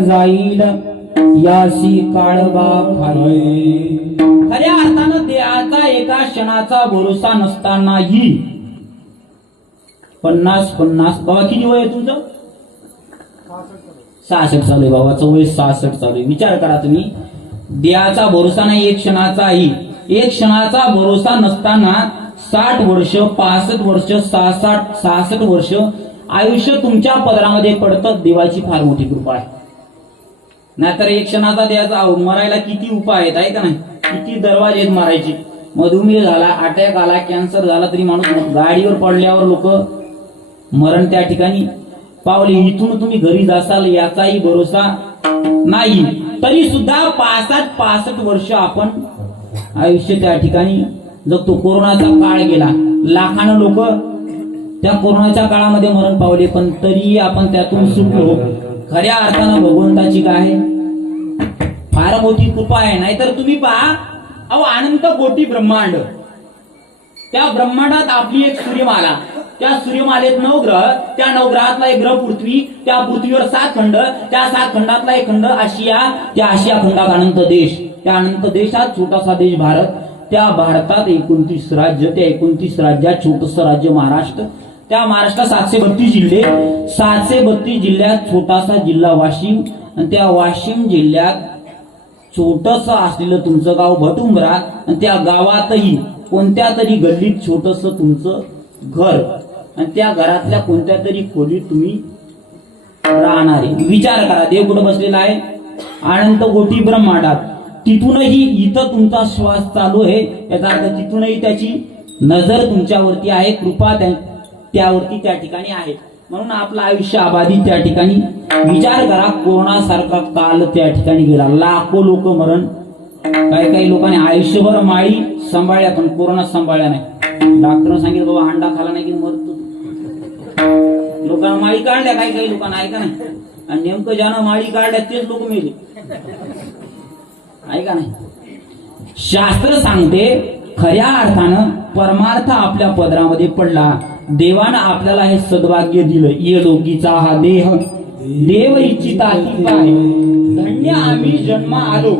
जाईल यासी काळबा खाई. खऱ्या अर्थानं देहाचा एका क्षणाचा भरोसा नसतानाही 50 बाबा किती वय आहे तुमचं? 66 चालू आहे. बाबाचं वय 66 चालू आहे. विचार करा तुम्ही, देहाचा भरोसा नाही एक क्षणाचाही. एक क्षणाचा भरोसा नसताना 60 वर्ष, 65 वर्ष, 66 वर्ष आयुष्य तुमच्या पदरामध्ये पडतं. देवाची फार मोठी कृपा आहे. नाहीतर एक क्षणाचा द्यायचा, मरायला किती उपाय आहेत आहे का नाही, किती दरवाजे आहेत मारायचे. मधुमेह झाला, अटॅक आला, कॅन्सर झाला तरी माणूस गाडीवर पडल्यावर लोक मरण त्या ठिकाणी पावले. इथून तुम्ही घरी जासाल याचाही भरोसा नाही. तरी सुद्धा 65 वर्ष आपण आयुष्य त्या ठिकाणी जगतो. कोरोनाचा काळ गेला, लाखानं लोक त्या कोरोनाच्या काळामध्ये मरण पावले, पण तरी आपण त्यातून सुटलो. खऱ्या अर्थानं भगवंताची काय आहे फार मोठी कृपा आहे. नाहीतर तुम्ही पहा, अहो अनंत कोटी ब्रह्मांड, त्या ब्रह्मांडात आपली एक सूर्यमाला, त्या सूर्यमालेत 9 ग्रह, त्या 9 ग्रहातला एक ग्रह पृथ्वी, त्या पृथ्वीवर 7 खंड, त्या 7 खंडातला एक खंड आशिया, त्या आशिया खंडात अनंत देश, त्या अनंत देशात छोटासा देश भारत, त्या भारतात 29 राज्य, त्या 29 राज्यात छोटंसं राज्य महाराष्ट्र, त्या महाराष्ट्रात 732 जिल्हे, 732 जिल्ह्यात छोटासा जिल्हा वाशिम, आणि त्या वाशिम जिल्ह्यात छोटंसं असलेलं तुमचं गाव भटुंबरा, आणि त्या गावातही कोणत्या तरी गल्लीत छोटंसं तुमचं घर, आणि त्या घरातल्या कोणत्या तरी खोलीत तुम्ही राहणारे. विचार करा, देव कुठं बसलेला आहे? अनंत कोटी ब्रह्मांडात. तिथूनही इथं तुमचा श्वास चालू आहे, याचा अर्थ तिथूनही त्याची नजर तुमच्यावरती आहे, कृपा त्यावरती त्या ठिकाणी आहे. म्हणून आपलं आयुष्य अबाधित त्या ठिकाणी. विचार करा, कोरोना सारखा काल त्या ठिकाणी गेला, लाखो लोक मरण, काही लोकांनी आयुष्यभर माळी सांभाळल्या पण कोरोना सांभाळल्या नाही. डॉक्टरने सांगितलं बाबा अंडा खाला नाही की मरतो. लोकांना माळी काढल्या, काही लोकांना ऐका नाही, आणि नेमकं ज्यानं माळी काढल्या तेच लोक मेले, ऐका नाही. शास्त्र सांगते, खऱ्या अर्थानं परमार्थ आपल्या पदरामध्ये पडला. देवानं आपल्याला हे सद्भाग्य दिलं. ये लोकीचा हा देह देव इच्छिता ती पाहे. धन्य आम्ही जन्म आलो.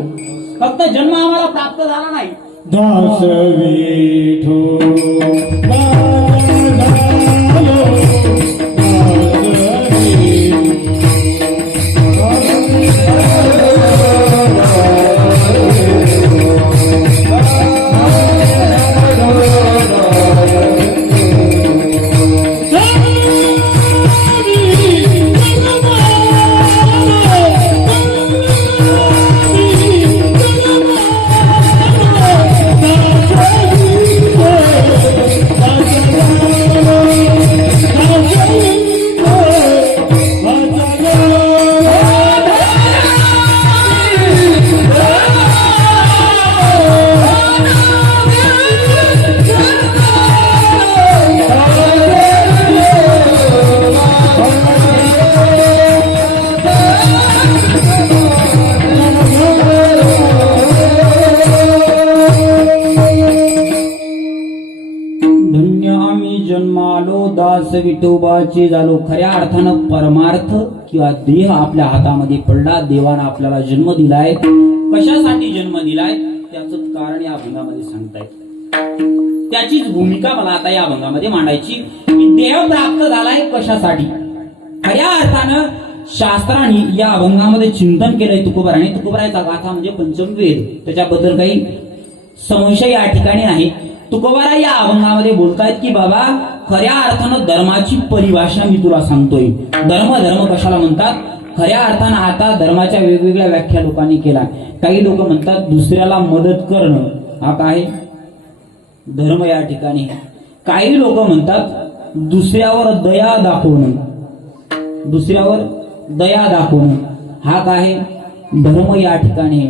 फक्त जन्म आम्हाला प्राप्त झाला नाही. दास विठो दास विठोबाचे झालो. खऱ्या अर्थानं परमार्थ किंवा देह आपल्या हातामध्ये पडला. देवानं आपल्याला जन्म दिलाय. कशासाठी जन्म दिलाय त्याच कारण या अभंगामध्ये सांगतायत. त्याचीच भूमिका मला आता या अभंगामध्ये मांडायची की देह प्राप्त झालाय कशासाठी. खऱ्या अर्थानं शास्त्रांनी या अभंगामध्ये चिंतन केलंय तुकोबाराने. तुकोबाराचा गाथा म्हणजे पंचमवेद, त्याच्याबद्दल काही संशय या ठिकाणी नाही. तुकोबारा या अभंगामध्ये बोलतायत की बाबा खऱ्या अर्थानं धर्माची परिभाषा मी तुला सांगतोय. धर्म कशाला म्हणतात. खऱ्या अर्थानं आता धर्माच्या वेगवेगळ्या व्याख्या लोकांनी केला. काही लोक म्हणतात दुसऱ्याला मदत करणं हा काय धर्म या ठिकाणी. काही लोक म्हणतात दुसऱ्यावर दया दाखवणं, दुसऱ्यावर दया दाखवणं हा काय धर्म या ठिकाणी.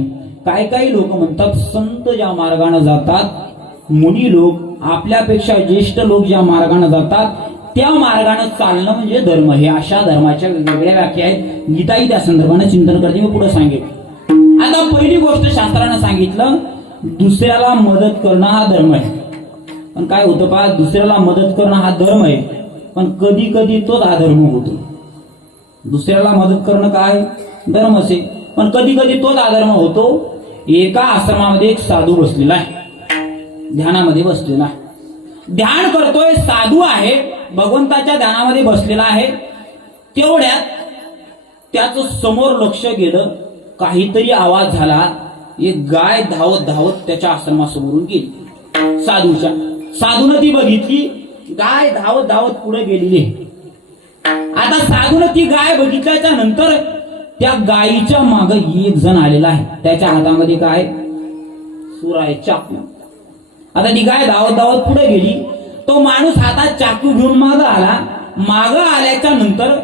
काही लोक म्हणतात संत ज्या मार्गाने जातात, मुनी लोक आपल्यापेक्षा ज्येष्ठ लोक ज्या मार्गाने जातात त्या मार्गाने चालणं म्हणजे धर्म. हे अशा धर्माच्या वेगवेगळ्या व्याख्या आहेत. गीताही त्या संदर्भाने चिंतन करते, मी पुढे सांगेन. आता पहिली गोष्ट शास्त्रानं सांगितलं दुसऱ्याला मदत करणं हा धर्म आहे. पण काय होतं पहा, दुसऱ्याला मदत करणं हा धर्म आहे पण कधी कधी तोच अधर्म होतो. दुसऱ्याला मदत करणं काय धर्म असेल पण कधी कधी तोच अधर्म होतो. एका आश्रमामध्ये एक साधू बसलेला आहे, ध्यानामध्ये बसलेला आहे, ध्यान करतोय, साधू आहे, भगवंताच्या ध्यानामध्ये बसलेला आहे. तेवढ्यात त्याचं समोर लक्ष गेलं, काहीतरी आवाज झाला. एक गाय धावत धावत त्याच्या आश्रमासमोरून गेली. साधूनं ती बघितली, गाय धावत धावत पुढे गेलेली. आता साधूनं ती गाय बघितल्याच्या नंतर त्या गायीच्या मागे एक जण आलेला आहे. त्याच्या हातामध्ये काय सूर आहे, चाकू. आता ती गाय धावत धावत पुढे गेली. तो माणूस हातात चाकू घेऊन मागं आला. मागं आल्याच्या नंतर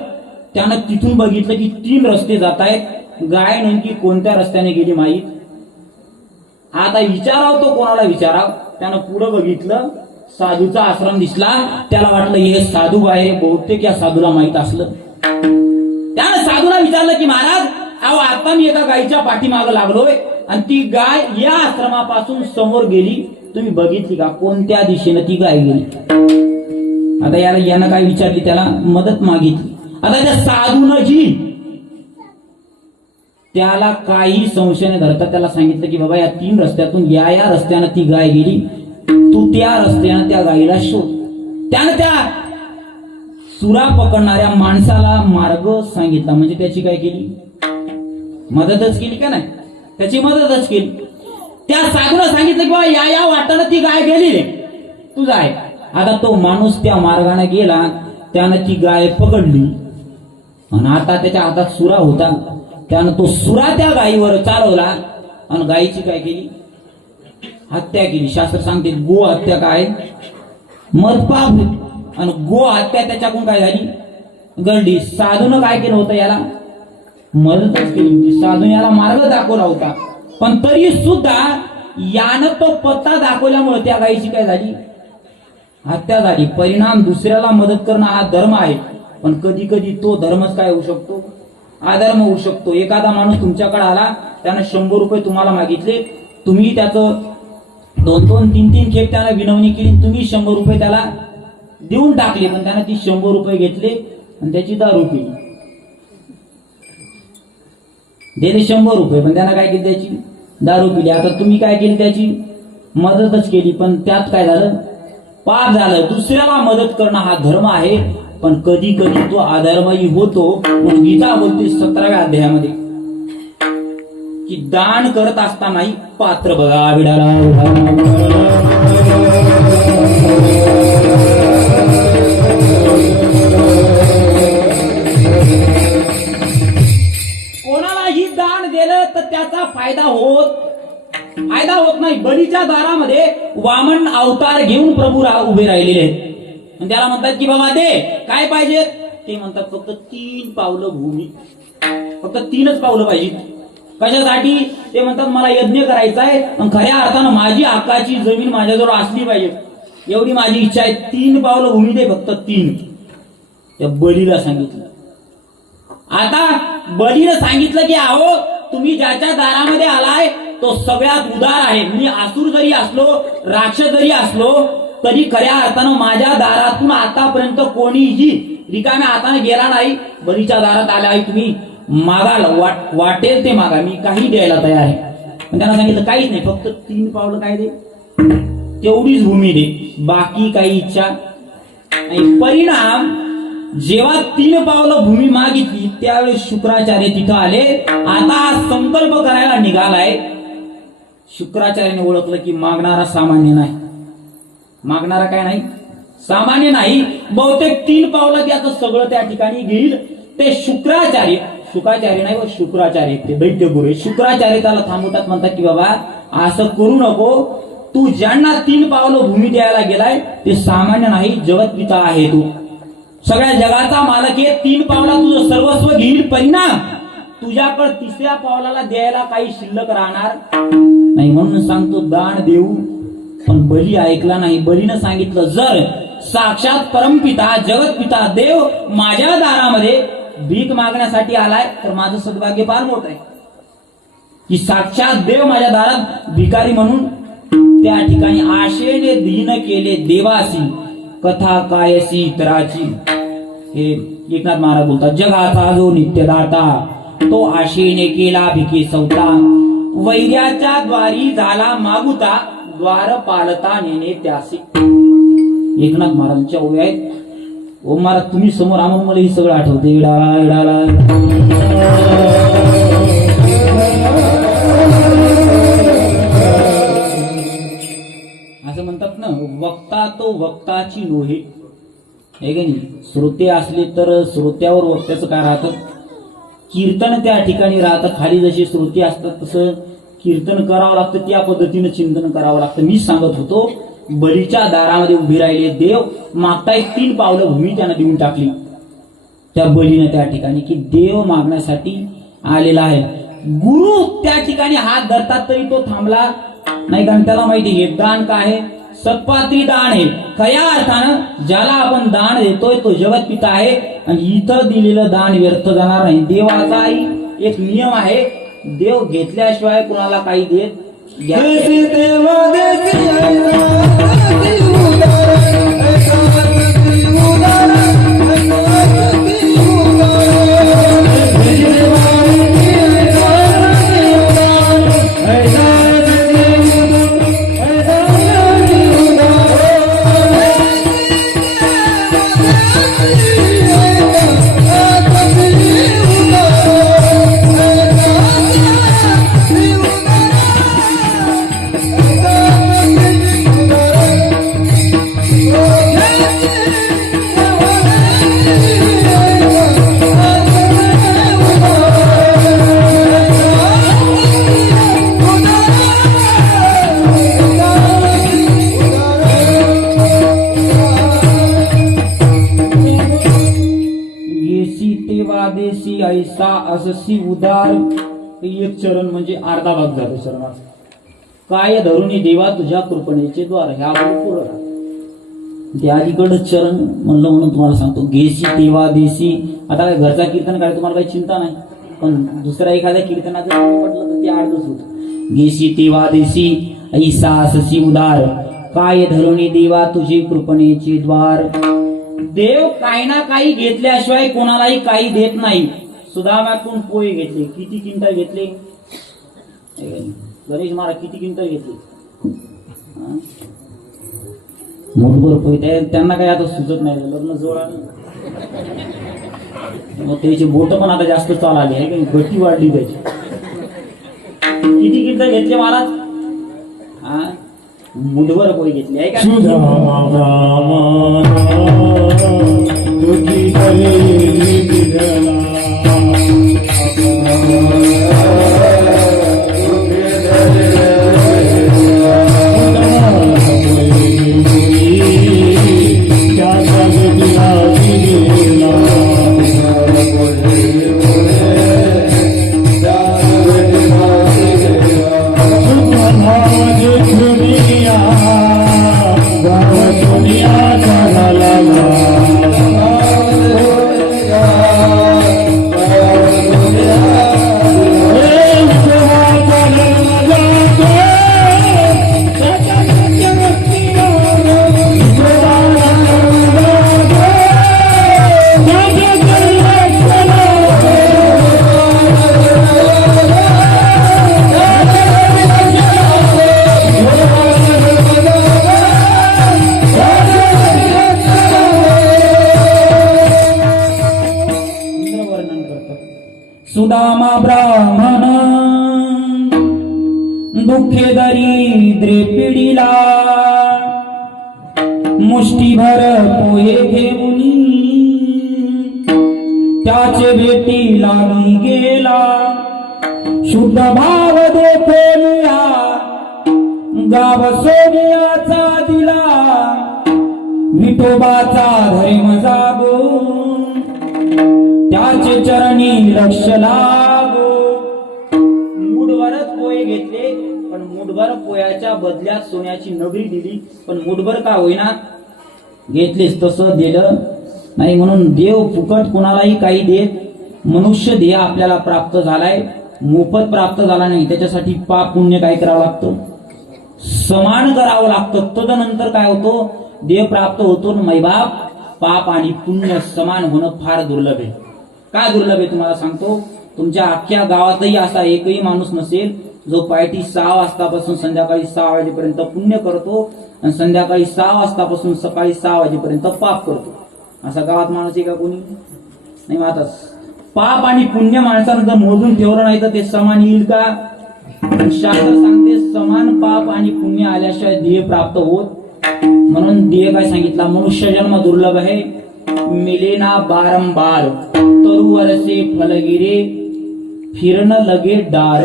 त्यानं तिथून बघितलं की 3 रस्ते जात आहेत. गाय नेमकी कोणत्या रस्त्याने गेली माहीत. आता विचाराव तो कोणाला विचाराव. त्यानं पुढे बघितलं, साधूचा आश्रम दिसला. त्याला वाटलं हे साधू आहे, बहुतेक या साधूला माहित असलं. त्यानं साधूला विचारलं की महाराज अहो आता मी एका गायीच्या पाठीमागं लागलोय आणि ती गाय या आश्रमापासून समोर गेली, तुम्ही बघितली का कोणत्या दिशेनं ती गाय गेली? आता यानं काय विचारली, त्याला मदत मागितली. आता त्या साधून जी त्याला काही संशय न धरता त्याला सांगितलं की बाबा या 3 रस्त्यातून या रस्त्यानं ती गाय गेली, तू त्या रस्त्यानं त्या गायीला शोध. त्यानं त्या सुरा पकडणाऱ्या माणसाला मार्ग सांगितला. म्हणजे त्याची काय केली? मदतच केली का नाही? त्याची मदतच केली. त्या साधूला सांगितलं की बाबा या वाटानं ती गाय गेली रे, तू जाय. आता तो माणूस त्या मार्गाने गेला, त्यानं ती गाय पकडली आणि आता त्याच्या हातात सुरा होता, त्यानं तो सुरा त्या गायीवर चालवला आणि गायीची काय केली? हत्या केली. शास्त्र सांगते गो हत्या काय मदपाप, आणि गो हत्या त्याच्याकडून काय झाली? घडली. साधून काय केलं होतं? याला मदतच केली होती. साधून याला मार्ग दाखवला होता, पण तरी सुद्धा यानं तो पत्ता दाखवल्यामुळे त्या गायीची काय झाली? हत्या झाली. परिणाम दुसऱ्याला मदत करणं हा धर्म आहे, पण कधी कधी तो धर्मच काय होऊ शकतो? अधर्म होऊ शकतो. एखादा माणूस तुमच्याकडे आला, त्यानं 100 रुपये तुम्हाला मागितले, तुम्ही त्याचं 2-2, 3-3 खेप त्याला विनवणी केली, तुम्ही 100 रुपये त्याला देऊन टाकले, पण त्यानं ती 100 रुपये घेतले आणि त्याची दारू पिली. दिले 100 रुपये, पण त्यानं काय केली? त्याची दारू पिली. आता तुम्ही काय केली? त्याची मदतच केली, पण त्यात काय झालं? पाप झालं. दुसऱ्याला मदत करणं हा धर्म आहे, पण कधी कधी तो अधर्मही होतो. म्हणून गीता बोलते 17व्या अध्यायामध्ये की दान करत असतानाही पात्र बघा. विडाला कोणालाही दान दिलं तर त्याचा फायदा होत नाही. बलीच्या दारामध्ये वामन अवतार घेऊन प्रभू उभे राहिलेले आहेत. त्याला म्हणतात की बाबा दे, काय पाहिजे? ते म्हणतात फक्त 3 पावलं भूमी, फक्त 3च पावलं पाहिजे. कशासाठी? ते म्हणतात मला यज्ञ करायचा आहे, पण खऱ्या अर्थानं माझी हक्काची जमीन माझ्याजवळ असली पाहिजे, एवढी माझी इच्छा आहे. 3 पावलं भूमी दे, फक्त 3. त्या बलीला सांगितलं. आता बलीनं सांगितलं की अहो तुम्ही ज्याच्या दारामध्ये आलाय तो सगळ्यात उदार आहे. मी आसुर जरी असलो, राक्षस जरी असलो, तरी खऱ्या अर्थानं माझ्या दारातून आतापर्यंत कोणीही रिकाम्या हाताने गेला नाही. बलीच्या दारात आला आहे, तुम्ही मागाल, वाटेल ते मागा, मी काही द्यायला तयार आहे. पण त्यांना सांगितलं काहीच नाही, फक्त 3 पावलं काय दे, तेवढीच भूमी दे, बाकी काही इच्छा नाही. परिणाम जेव्हा 3 पावलं भूमी मागितली त्यावेळेस शुक्राचार्य तिथं आले. आता संकल्प करायला निघालाय. शुक्राचार्याने ओळखलं की मागणारा सामान्य नाही. मागणारा काय नाही? सामान्य नाही. बहुतेक 3 पावलं त्याचं सगळं त्या ठिकाणी घेईल. ते शुक्राचार्य नाही व शुक्राचार्य, ते दैत्यगुरु शुक्राचार्य त्याला थांबवतात. म्हणतात की बाबा असं करू नको, तू ज्यांना 3 पावलं भूमी द्यायला गेलाय ते सामान्य नाही, जगतपिता आहे. तू सगळ्या जगाचा मालक आहे. 3 पावला तुझं सर्वस्व घेईल. परिणाम तुझ्याकडे 3ऱ्या पावलाला द्यायला काही शिल्लक राहणार नाही. म्हणून सांगतो दान देऊ. पण बली ऐकला नाही. बलीनं सांगितलं जर साक्षात परमपिता जगतपिता देव माझ्या दारामध्ये भीक मागण्यासाठी आलाय तर माझं सद्भाग्य फार मोठं आहे की साक्षात देव माझ्या दारात भिकारी म्हणून. त्या ठिकाणी आशेने दीन केले देवासी, कथा कायसी इतराची. हे एकनाथ महाराज बोलतात, जगाचा जो नित्यदाता तो आशेने केला भिके सौता, वैर्याच्या द्वारी झाला मागुता, द्वार पालता नेणे त्यासी. एकनाथ महाराजांच्या ओव्या आहेत. ओ महाराज तुम्ही समोर आम्हाला, मला हे सगळं आठवते. इडाला असं म्हणतात ना, वक्ता तो वक्ताची नोहे. हे का नाही? श्रोते असले तर श्रोत्यावर वक्त्याचं काय राहतं? कीर्तन त्या ठिकाणी राहतं. खाली जसे श्रोते असतात तसं कीर्तन करावं लागतं, त्या पद्धतीनं चिंतन करावं लागतं. मी सांगत होतो बलीच्या दारामध्ये उभी राहिले देव मागताय. 3 पावलं भूमी त्यानं देऊन टाकली त्या बलीनं त्या ठिकाणी, की देव मागण्यासाठी आलेला आहे. गुरु त्या ठिकाणी हात धरतात तरी तो थांबला नाही, कारण त्याला माहिती हे दान काय आहे? सत्पात्री दान आहे. खऱ्या अर्थानं ज्याला आपण दान देतोय तो जगतपिता आहे आणि इथं दिलेलं दान व्यर्थ जाणार नाही. देवाचाही एक नियम आहे, देव घेतल्याशिवाय कुणाला काही देत घ्या. येसी तेवा देसी ऐसा अससी उदार. हे एक चरण म्हणजे अर्धा भाग झाला चरणाचा. काय धरुनी देवा तुझ्या कृपणेचे द्वार, ह्या पुढं ते अलीकडं चरण म्हणलं म्हणून तुम्हाला सांगतो. गेसी तेवा देसी. आता काय घरचा कीर्तन काय तुम्हाला काही चिंता नाही, पण दुसऱ्या एखाद्या कीर्तनाचं म्हटलं तर ते अर्धच होत. गेसी तेवा देसी ऐसा अससी उदार, काय धरुनी देवा तुझे कृपणेचे द्वार. देव काही ना काही घेतल्याशिवाय कोणालाही काही देत नाही. सुदामातून पोहे घेतले, किती क्विंटल घेतले? गणेश महाराज किती क्विंटल घेतले? मोठभर पोहे. त्यांना काही आता सुचत नाही, लग्न जवळ आलं मग त्याचे बोट पण आता जास्त चाल आली आहे, गटी वाढली त्याची. किती क्विंटल घेतले महाराज? मुठभर पोहे घेतले आहे का? तुझी कलेली विरला. सुदामा ब्राह्मण दुःखे दरिद्रे पिढीला, मुष्टीभर पोहे घेऊनी त्याचे भेटी लागली गेला. शुद्ध भाव देखोनिया गाव सोनियाचा दिला, विठोबाचा धर्म जागो त्याचे चरणी लक्ष लागो. मूठभरच पोहे घेतले, पण मूठभर पोह्याच्या बदल्यात सोन्याची नगरी दिली. पण मूठभर का होईना घेतलेच, तसं दिलं नाही. म्हणून देव फुकट कुणालाही काही देत. मनुष्य देह आपल्याला प्राप्त झालाय, मोफत प्राप्त झाला नाही. त्याच्यासाठी पाप पुण्य काय करावं लागतं? समान करावं लागतं. तदनंतर काय होतो? देह प्राप्त होतो. मैबाप पाप आणि पुण्य समान होणं फार दुर्लभ आहे. काय दुर्लभ आहे तुम्हाला सांगतो. तुमच्या अख्ख्या गावातही असा एकही माणूस नसेल जो पायटी 6 वाजतापासून संध्याकाळी 6 वाजेपर्यंत पुण्य करतो आणि संध्याकाळी 6 वाजतापासून सकाळी 6 वाजेपर्यंत पाप करतो. असा गावात माणूस आहे का कोणी? नाही. आता पाप आणि पुण्य माणसानं जर मोजून ठेवलं नाही तर ते समान येईल का? शास्त्र सांगते समान पाप आणि पुण्य आल्याशिवाय देह प्राप्त होत. म्हणून देह काय सांगितला? मनुष्य जन्म दुर्लभ आहे, मिलेना बारंबार, तरु वरसे फलगिरे, फिरणं लगे डार,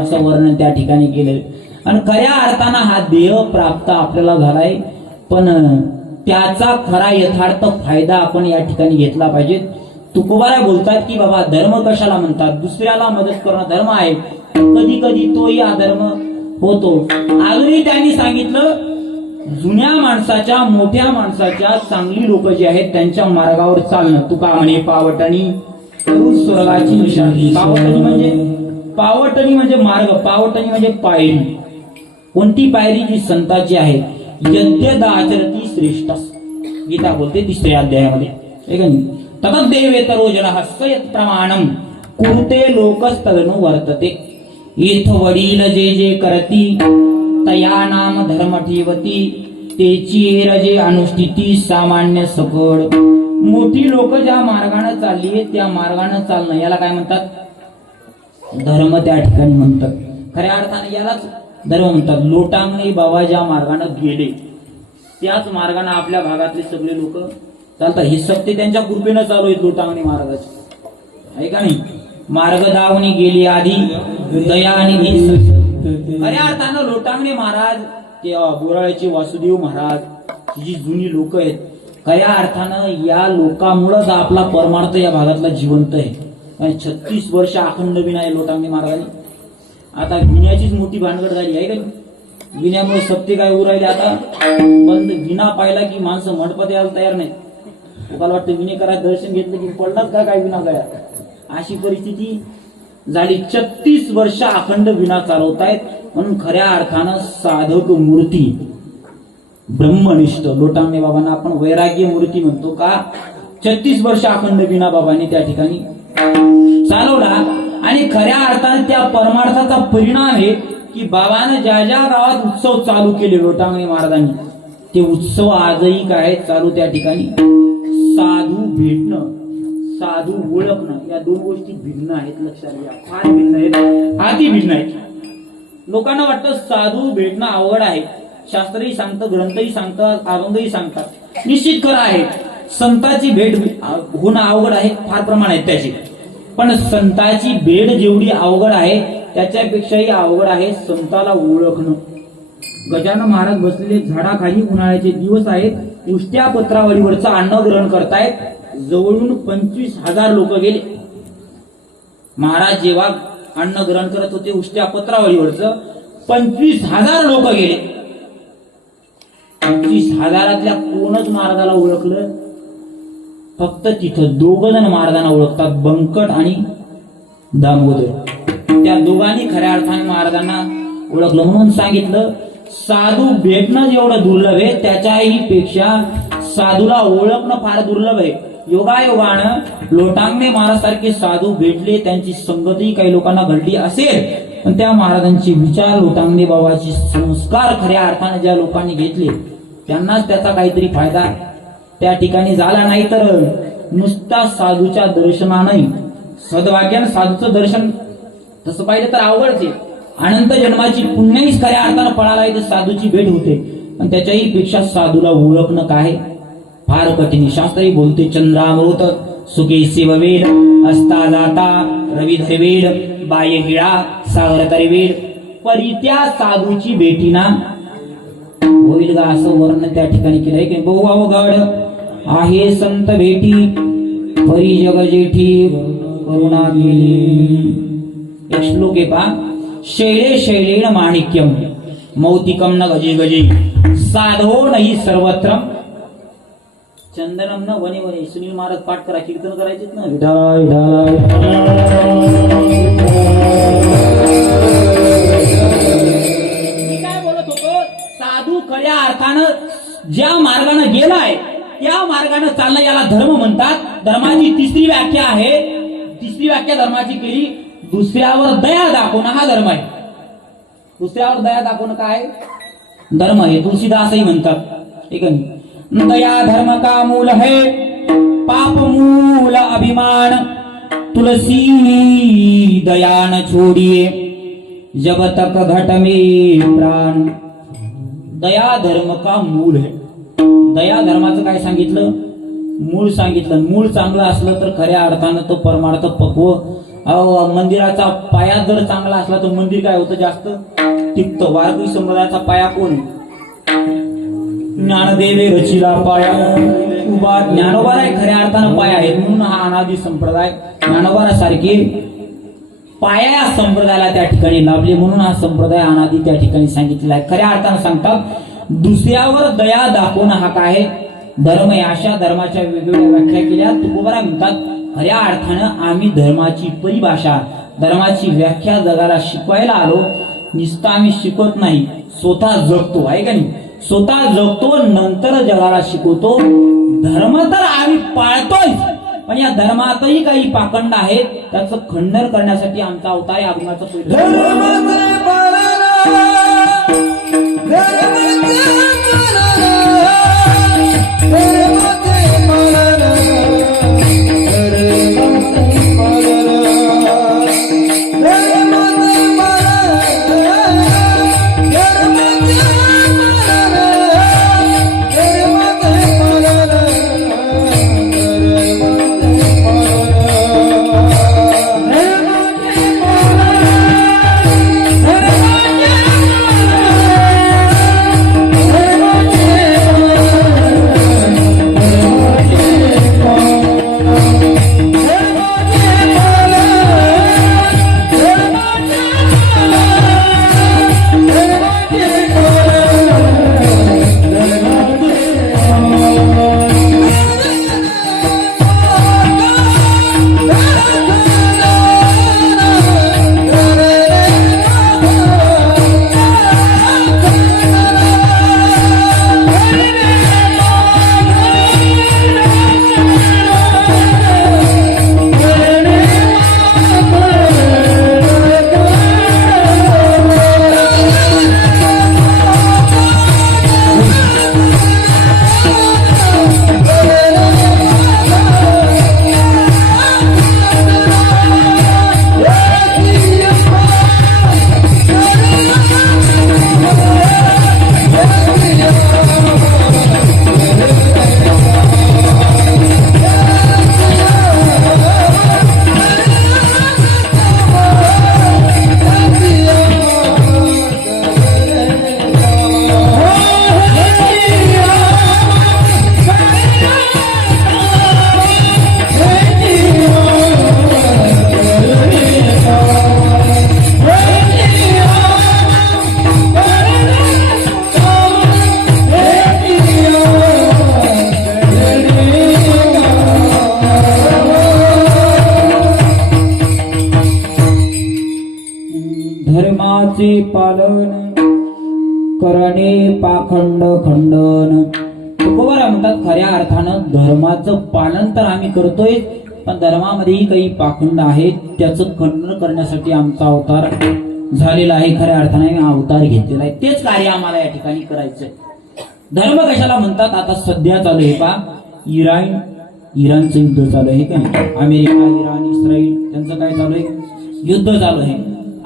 असं वर्णन त्या ठिकाणी केलं. आणि खऱ्या अर्थानं हा देह प्राप्त आपल्याला झालाय, पण त्याचा खरा यथार्थ फायदा आपण या ठिकाणी घेतला पाहिजे. तुकोबारा बोलतात की बाबा धर्म कशाला म्हणतात? दुसऱ्याला मदत करणं धर्म आहे. कधी कधी तोही अधर्म होतो. अजूनही त्यांनी सांगितलं जुन्या माणसाच्या, मोठ्या माणसाच्या, चांगली लोक जी आहेत त्यांच्या मार्गावर चालणं. तुका म्हणे पावटणी तरुण स्वर्गाची निशाणी. पावटणी म्हणजे मार्ग, पावटणी म्हणजे पायरी. कोणती पायरी? जी संताची आहे. यद्यदाचरती श्रेष्ठ, गीता बोलते 3ऱ्या अध्यायामध्ये. ततद् देवेतरो जनः स यत् प्रमाणम कुरुते लोकस्तदनु वर्तते. इथ वडील जे जे करती तया नाम धर्म ठेवती, तेची रजे अनुष्ठिती सामान्य सकड. मोठी लोक ज्या मार्गाने चालली त्या मार्गाने चालणं याला काय म्हणतात? धर्म त्या ठिकाणी म्हणतात. खऱ्या अर्थाने यालाच धर्म म्हणतात. लोटांगणे बाबा ज्या मार्गाने गेले त्याच मार्गाने आपल्या भागातले सगळे लोक चालतात. हे सत्य त्यांच्या कृपेनं चालू आहेत लोटांगणे महाराजाची, आहे का नाही? मार्ग दावणी गेली आधी दया आणि खऱ्या अर्थानं लोटांगणे महाराज, ते बोराळ्याचे वासुदेव महाराज, जी जुनी लोक आहेत, खऱ्या अर्थानं या लोकांमुळेच आपला परमार्थ या भागातला जिवंत आहे. 36 वर्ष अखंड विना आहे लोटांगणे महाराजांनी. आता विण्याचीच मोठी भानगड झाली आहे का? विण्यामुळे सत्य काय उरायले आता बंद. विना पाहिला की माणसं मंडपात यायला तयार नाही. लोकांना वाटतं विनेकरात दर्शन घेतलं की पडलाच का काय विना गळ्या, अशी परिस्थिती झाली. 36 वर्ष अखंड विना चालवतायत. म्हणून खऱ्या अर्थानं साधक मूर्ती ब्रह्मनिष्ठ लोटांगणे बाबांना आपण वैराग्य मूर्ती म्हणतो का? 36 वर्ष अखंड विना बाबांनी त्या ठिकाणी चालवला. आणि खऱ्या अर्थाने त्या परमार्थाचा परिणाम आहे की बाबानं ज्या ज्या गावात उत्सव चालू केले लोटांगणे महाराजांनी, ते उत्सव आजही काय चालू त्या ठिकाणी. साधू भेटणं, साधू ओळखणं, या दोन गोष्टी भिन्न आहेत. लक्षात घ्या, फार भिन्न आहेत, अति भिन्न आहेत. लोकांना वाटतं साधू भेटणं अवघड आहे. शास्त्रही सांगतं, ग्रंथही सांगतात, अभंगही सांगतात. निश्चित खरं आहे, संतांची भेट होणं अवघड आहे, फार प्रमाण आहेत त्याचे. पण संतांची भेट जेवढी अवघड आहे त्याच्यापेक्षाही अवघड आहे संताला ओळखणं. गजानन महाराज बसलेले झाडाखाली, उन्हाळ्याचे दिवस आहेत, उष्ट्या पत्रावळीवरचं अन्न ग्रहण करतायत. जवळून 25,000 लोक गेले. महाराज जेव्हा अन्न ग्रहण करत होते उष्ट्या पत्रावळीवरचं, 25,000 लोक गेले. 25,000 कोणच महाराजाला ओळखलं? फक्त तिथं 2 जण महाराजांना ओळखतात, बंकट आणि दामोदर. त्या दोघांनी खऱ्या अर्थाने महाराजांना ओळखलं. म्हणून सांगितलं साधू भेटणं जेवढं दुर्लभ आहे त्याच्याही पेक्षा साधूला ओळखणं फार दुर्लभ आहे. योगायोगानं लोटांगणे महाराज सारखे साधू भेटले, त्यांची संगती काही लोकांना घडली असेल, पण त्या महाराजांचे विचार, लोटांगणे बाबाचे संस्कार खऱ्या अर्थाने ज्या लोकांनी घेतले त्यांनाच त्याचा काहीतरी फायदा त्या ठिकाणी झाला. नाही तर नुसता साधूच्या दर्शनाने, सद्भाग्यानं साधूचं दर्शन तसं पाहिलं तर अवघडच आहे. अनंत जन्माची पुण्याहीच खऱ्या अर्थानं पळाला आहे तर साधूची भेट होते. पण त्याच्याही पेक्षा साधूला ओळखणं काय फार कठीण. शास्त्रही बोलते चंद्रामृत सुखे सेववेड, असता जाता रवी धरवेड, बाय हिळा सागर तरवेड, परी त्या साधूची भेटीना होईल का असं वर्णन त्या ठिकाणी केलंय की बहु अवघड आहे संत भेटी, परी जग जेठी करुणा केली. एक श्लोक आहे पहा, शैले शैलेण माणिक्यम मौतिकम न गजे गजे साधो नाही सर्वत्र चंदनम न वने वने. सुनील महाराज पाठ करा, कीर्तन करायचेच ना. मी काय बोलत होतो, साधू खऱ्या अर्थानं ज्या मार्गाने गेलाय त्या मार्गाने चालणं याला धर्म म्हणतात. धर्माची 3री व्याख्या आहे. 3री व्याख्या धर्माची केली, दुसऱ्यावर दया दाखवणं हा धर्म आहे. दुसऱ्यावर दया दाखवणं काय धर्म आहे. तुलसीदासही म्हणतात, ठीक आहे, दया धर्म का मूल है, पाप मूल अभिमान, तुलसी दया न छोड़िए, जब तक घट में प्राण. दया धर्म का मूल है. दया धर्माचं काय सांगितलं? मूळ सांगितलं. मूळ चांगलं असलं तर खऱ्या अर्थानं तो परमार्थ पक्व. मंदिराचा पाया जर चांगला असला तर मंदिर काय होतं, जास्त टिकतं. वारकरी संप्रदायाचा पाया कोण? ज्ञानदेवे रचिला पाया उभा. ज्ञानोबा आहे खऱ्या अर्थानं पाया आहे. म्हणून हा अनादी संप्रदाय ज्ञानोबासारखे पाया या संप्रदायाला त्या ठिकाणी लाभले. म्हणून हा संप्रदाय अनादी त्या ठिकाणी सांगितलेला आहे. खऱ्या अर्थानं सांगतात दुसऱ्यावर दया दाखवणं हा काय धर्म आहे. अशा धर्माच्या वेगवेगळ्या व्याख्या केल्या. तुकोबाराय म्हणतात खऱ्या अर्थानं आम्ही धर्माची परिभाषा, धर्माची व्याख्या जगाला शिकवायला आलो. नुसतं आम्ही शिकवत नाही, स्वतः जगतो, आहे का नाही? स्वतः जगतो, नंतर जगाला शिकवतो. धर्म तर आम्ही पाळतोय, पण या धर्मातही काही पाखंड आहेत, त्याचं खंडन करण्यासाठी आमचा अवतार आहे. अभंगाचं धर्माचे पालन करणे पाखंड खंडन. तुकोबारा म्हणतात खऱ्या अर्थानं धर्माचं पालन तर आम्ही करतोय, पण धर्मामध्येही काही पाखंड आहेत, त्याचं खंडन करण्यासाठी आमचा अवतार झालेला आहे. खऱ्या अर्थाने अवतार घेतलेला आहे, तेच कार्य आम्हाला या ठिकाणी करायचंय. धर्म कशाला म्हणतात? आता सध्या चालू आहे पहा, इराणचं युद्ध चालू आहे का? अमेरिका, इराण, इस्रायल त्यांचं काय चालू आहे? युद्ध चालू आहे.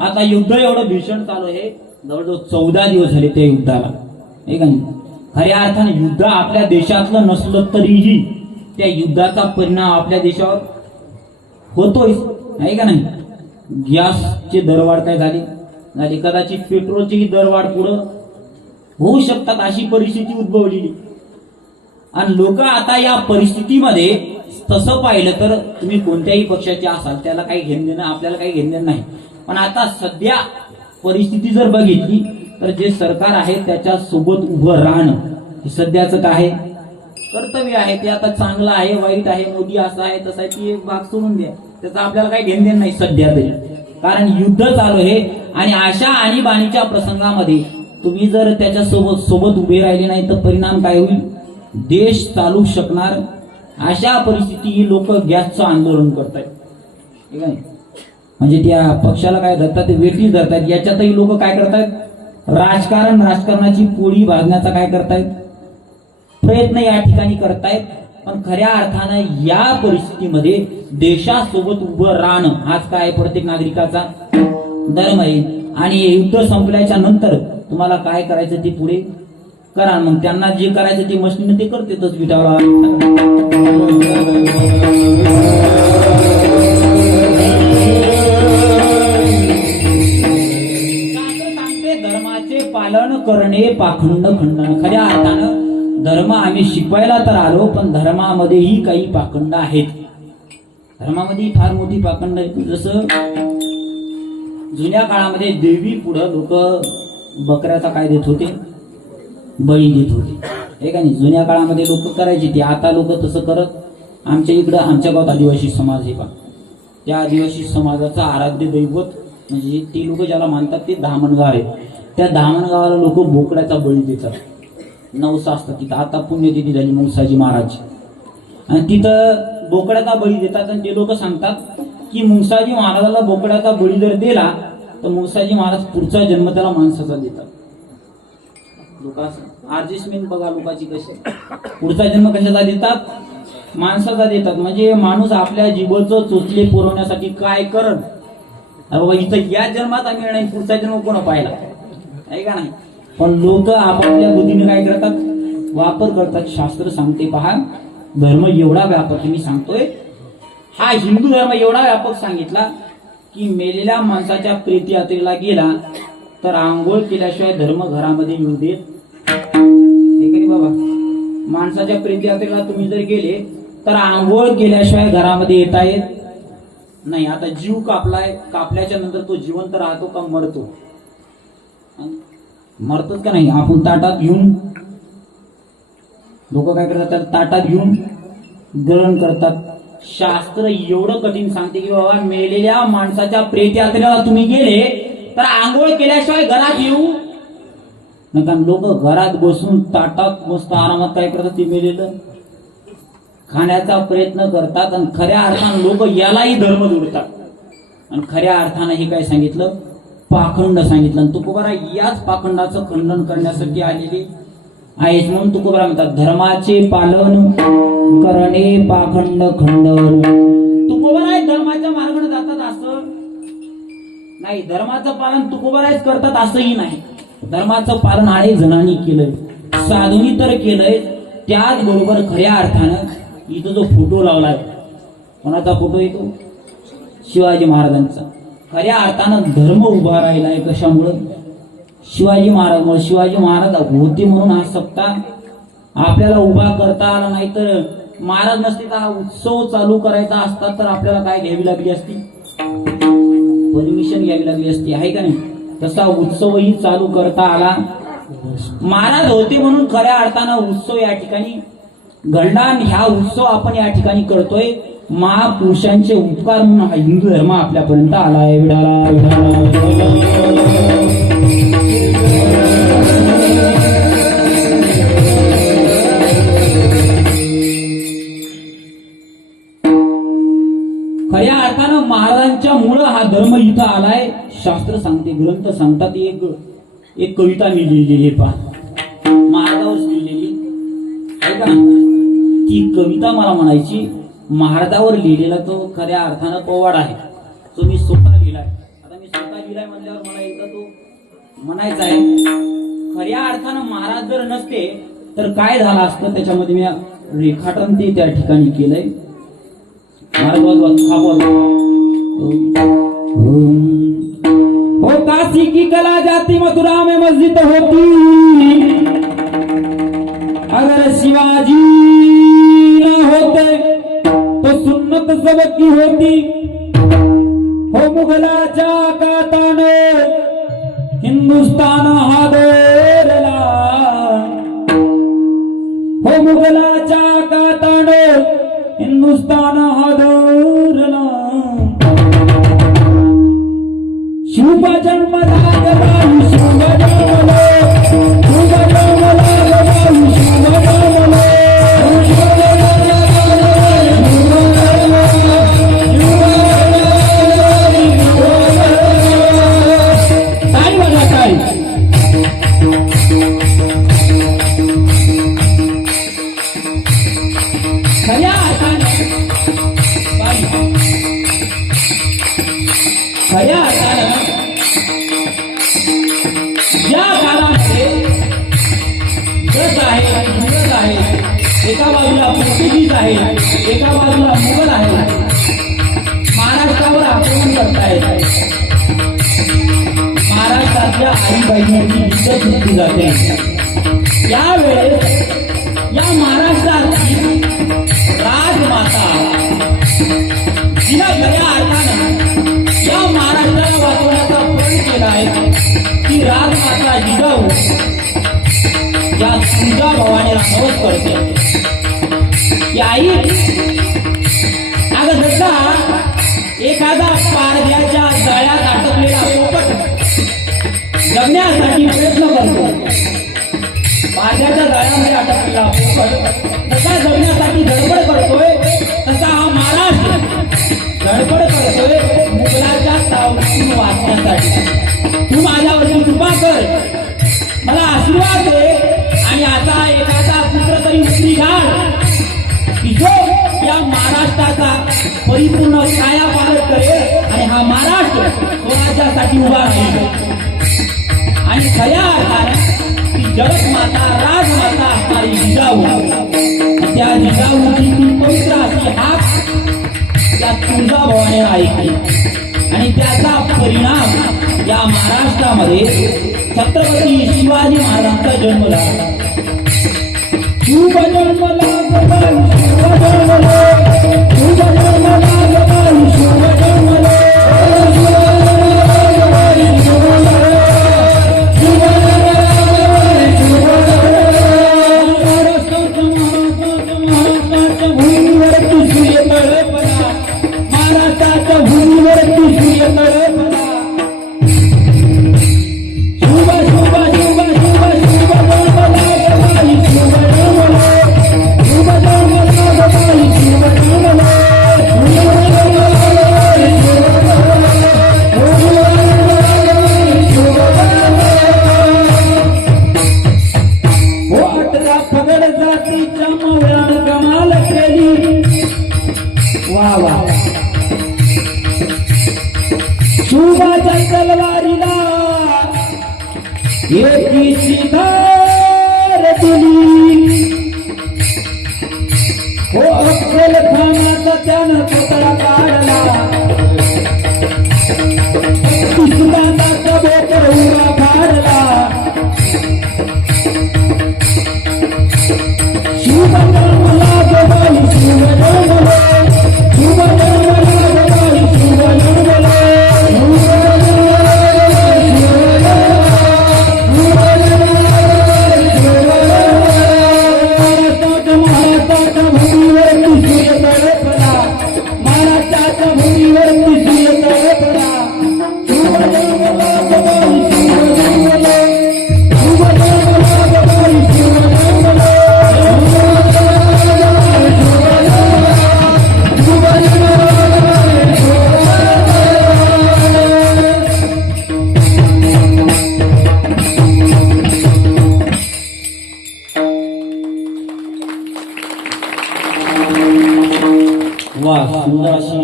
आता युद्ध एवढं भीषण चालू आहे, जवळजवळ 14 दिवस झाले त्या युद्धाला, आहे का नाही? खऱ्या अर्थाने युद्ध आपल्या देशातलं नसलं तरीही त्या युद्धाचा परिणाम आपल्या देशावर होतोय, आहे का नाही? गॅसचे दरवाढ काय झाली, कदाचित पेट्रोलचीही दरवाढ पुढं होऊ शकतात, अशी परिस्थिती उद्भवलेली. आणि लोक आता या परिस्थितीमध्ये, तसं पाहिलं तर तुम्ही कोणत्याही पक्षाचे असाल त्याला काही घेणं देणं, आपल्याला काही घेणं देणं नाही. पण आता सध्या परिस्थिती जर बघितली तर जे सरकार आहे त्याच्या सोबत उभं राहणं हे सध्याचं काय कर्तव्य आहे. ते आता चांगलं आहे, वाईट आहे, मोदी असा आहे तसा आहे, ती एक भाग सोडून द्या, त्याचा आपल्याला काही घेणं देणं नाही सध्या तरी, कारण युद्ध चालू आहे. आणि अशा आणीबाणीच्या प्रसंगामध्ये तुम्ही जर त्याच्या सोबत उभे राहिले नाही तर परिणाम काय होईल? देश चालू शकणार. अशा परिस्थिती लोक गॅसचं आंदोलन करतायत, ठीक आहे? म्हणजे त्या पक्षाला काय धरतात, ते वेठी धरतात. याच्यातही लोक काय करतायत? राजकारणाची पोळी भाजण्याचा काय करतायत? प्रयत्न या ठिकाणी करतायत. पण खऱ्या अर्थानं या परिस्थितीमध्ये देशासोबत उभं राहणं हाच काय प्रत्येक नागरिकाचा धर्म आहे. आणि युद्ध संपल्याच्या नंतर तुम्हाला काय करायचं ते पुढे करा. मग त्यांना जे करायचं ते मशीन ते करतेच विटावला. धर्माचे पालन करणे पाखंड खंडन. खऱ्या अर्थानं धर्म आम्ही शिकवायला तर आलो, पण धर्मामध्येही काही पाखंड आहेत. धर्मामध्ये फार मोठी पाखंड आहेत. जसं जुन्या काळामध्ये देवी पुढं लोक बकऱ्याचा काय देत होते? बळी देत होते, हे का नाही? जुन्या काळामध्ये लोक करायचे ते, आता लोक तसं करत आमच्या इकडं आमच्या गावात आदिवासी समाज आहे का, त्या आदिवासी समाजाचा आराध्य दैवत म्हणजे ते लोक ज्याला मानतात ते धामणगाव आहे. त्या धामणगावाला लोक बोकड्याचा बळी देतात. नवसा असतात तिथं. आता पुण्यतिथी झाली मुंगसाजी महाराज आणि तिथं बोकड्याचा बळी देतात. आणि ते लोक सांगतात की मुंगसाजी महाराजाला बोकड्याचा बळी जर दिला तर मुंगसाजी महाराज पुढचा जन्म त्याला माणसाचा देतात. लोक ऍडजस्टमेंट बघा लोकांची कशी. पुढचा जन्म कशाचा देतात? माणसाचा देतात. म्हणजे माणूस आपल्या जीवाचं चोचले पुरवण्यासाठी काय करत बाबा इथं या जन्मात आम्ही नाही, पुढचा जन्म कोण पाहिला आहे का नाही. पण लोक आपापल्या बुद्धीने काय करतात? वापर करतात. शास्त्र सांगते पहा, धर्म एवढा व्यापक, मी सांगतोय हा हिंदू धर्म एवढा व्यापक सांगितला की मेलेल्या माणसाच्या प्रेती यात्रेला गेला तर आंघोळ केल्याशिवाय धर्म घरामध्ये येऊ देत नाही बाबा. माणसाच्या प्रेती यात्रेला तुम्ही जर गेले तर आंघोळ केल्याशिवाय घरामध्ये येता येत नाही. आता जीव कापलाय, कापल्याच्या नंतर तो जिवंत राहतो का मरतो? मरतोच का नाही. आपण ताटात घेऊन लोक काय करतात? ताटात घेऊन ग्रहण करतात. शास्त्र एवढं कठीण सांगते की बाबा मेलेल्या माणसाच्या प्रेत यात्रेला तुम्ही गेले तर आंघोळ केल्याशिवाय घरात येऊ नका. लोक घरात बसून ताटात मस्त आरामात काय करतात? ते मेलेलं खाण्याचा प्रयत्न करतात. आणि खऱ्या अर्थानं लोक यालाही धर्म जोडतात. आणि खऱ्या अर्थानं हे काय सांगितलं? पाखंड सांगितलं. आणि तुकोबाराय याच पाखंडाचं खंडन करण्यासाठी आलेले आहेच. म्हणून तुकोबाराय म्हणतात धर्माचे पालन करणे पाखंड खंडन. तुकोबाराय धर्माच्या मार्गाने जातात असं नाही, धर्माचं पालन तुकोबारायच करतात असंही नाही. धर्माचं पालन अनेक जणांनी केलंय, साधूंनी तर केलंय. त्याचबरोबर खऱ्या अर्थानं इथं जो फोटो लावलाय, कोणाचा फोटो येतो? शिवाजी महाराजांचा. खऱ्या अर्थानं धर्म उभा राहिलाय कशामुळं? शिवाजी महाराज. शिवाजी महाराज होते म्हणून हा सप्ताह आपल्याला उभा करता आला. नाही तर महाराज नसते तर हा उत्सव चालू करायचा असता तर आपल्याला काय घ्यावी लागली असती? परमिशन घ्यावी लागली असती, आहे का नाही. तसा उत्सवही चालू करता आला. महाराज होते म्हणून खऱ्या अर्थानं उत्सव या ठिकाणी घडला. आणि ह्या उत्सव आपण या ठिकाणी करतोय. महापुरुषांचे उपकार म्हणून हा हिंदू धर्म आपल्यापर्यंत आलाय. विडाला खऱ्या अर्थानं महाराजांच्या मुळे हा धर्म इथं आलाय. शास्त्र सांगते, ग्रंथ सांगतात. एक कविता मी लिहिलेली पहा, महाराजावर लिहिलेली आहे का. ती कविता मला म्हणायची महाराजावर लिहिलेला तो खऱ्या अर्थानं पोवाड आहे. तो मी स्वतः लिहिलाय. आता मी स्वतः लिहिलाय म्हणल्यावर मला एकदा तो म्हणायचा आहे. खऱ्या अर्थानं महाराज जर नसते तर काय झालं असतं त्याच्यामध्ये मी रेखाटन ते त्या ठिकाणी केलंय. हो काशी की कला जाती मथुरा में मस्जिद होती, अगर शिवाजी न होते तो सुन्नत सबकी होती. हो मुघलाच्या काताने हिंदुस्तान हादरला, हो मुघलाच्या काताने हिंदुस्तान हादरला. शुभ जन्म लागला शुभ जन्मला, शुभ जन्म लागला शुभ जन्मला. काय बघा काय खऱ्या अर्थाने खऱ्या अर्थानं या काळामध्ये जस आहे मुघल आहे, एका बाजूला पोर्तुगीज आहे, एका बाजूला मुघल आहे. महाराष्ट्रावर आक्रमण करतायत. महाराष्ट्रातल्या आई बहिणींची इज्जत घेतली जाते. यावेळेस या महाराष्ट्राची राजमाता जिला खऱ्या अर्थानं या महाराष्ट्राला वाचवण्याचा प्रयत्न केला आहे ती राजमाता जिजाऊ या तुळजा भवानीला नवस करते. आई जगण्यासाठी प्रयत्न करतो. माझ्याच्या जाळ्यामध्ये अटकलेला पोपट जसा जगण्यासाठी धडपड करतोय तसा हा महाराष्ट्र धडपड करतोय मुघलाच्या तावडीतून वाचण्यासाठी. तू माझ्यावरती कृपा कर, मला आशीर्वाद दे आणि आता एखादा पुत्र तरी मुक्ती घाल की जो या महाराष्ट्राचा परिपूर्ण कायापालट करेल आणि हा महाराष्ट्र स्वराज्यासाठी उभा राहील. आणि खऱ्या अर्थाने ती जगमाता राजमाता असणारी जिजाऊ, त्या जिजाऊची ती पवित्र अशी हाक त्या तुळजाभवानीने ऐकली आणि त्याचा परिणाम या महाराष्ट्रामध्ये छत्रपती शिवाजी महाराजांचा जन्म झाला. शुभ जन्मला गबाई, शुभ जन्मला, शुभ जन्मला गबाई, शुभ जन्मला, शुभाच्या तलवारीला एकी शिखर दिली. हो अफजल खानाचा त्यानं पुतळा काढला, सुदानाचा बोकर उरा फाडला. शुभ जन्मला गबाई, शुभ जन्मला, शुभ जन्मला गबाई, शुभ जन्मला. वा, सुंदर अशी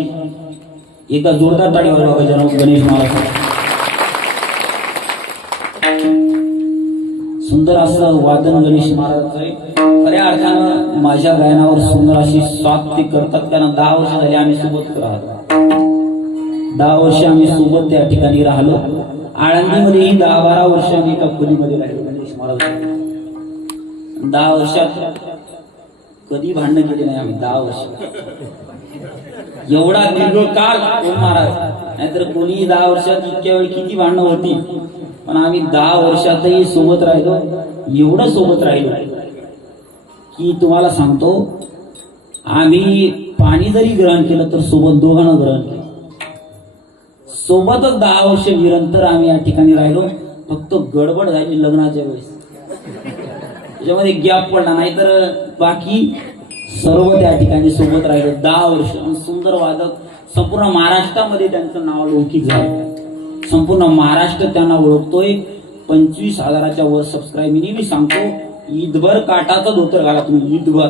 एका जोरदार टाळी वाजवा गणेश महाराज. सुंदर असं वादन गणेश महाराजांचं आहे. खऱ्या अर्थानं माझ्या गायनावर सुंदर अशी स्वाद ते करतात, कारण 10 वर्ष झाली आम्ही सोबत राहतो. 10 वर्ष आम्ही सोबत त्या ठिकाणी राहिलो. आळंदीमध्येही 10-12 वर्ष आम्ही एका खोलीमध्ये राहिलो. गणेश महाराज 10 वर्षात कधी भांडण केले नाही आम्ही. 10 वर्ष एवढा दीर्घकाळ कोण महाराज, नाहीतर कोणी 10 वर्षात इतक्या वेळ किती भांडणं होती, पण आम्ही 10 वर्षातही सोबत राहिलो. एवढं सोबत राहिलो की तुम्हाला सांगतो, आम्ही पाणी जरी ग्रहण केलं तर सोबत दोघांना ग्रहण केलं. सोबतच 10 वर्ष निरंतर आम्ही या ठिकाणी राहिलो. फक्त गडबड झाली लग्नाच्या वेळेस, त्याच्यामध्ये गॅप पडला, नाहीतर बाकी सर्व त्या ठिकाणी सोबत राहिलो 10 वर्ष. सुंदर वादक, संपूर्ण महाराष्ट्रामध्ये त्यांचं नाव लौकिक झालं. संपूर्ण महाराष्ट्र त्यांना ओळखतोय. 25,000च्या वर सबस्क्राईब. मी नेहमी सांगतो, ईदभर काटाचा धोतर घाला तुम्ही, ईदभर.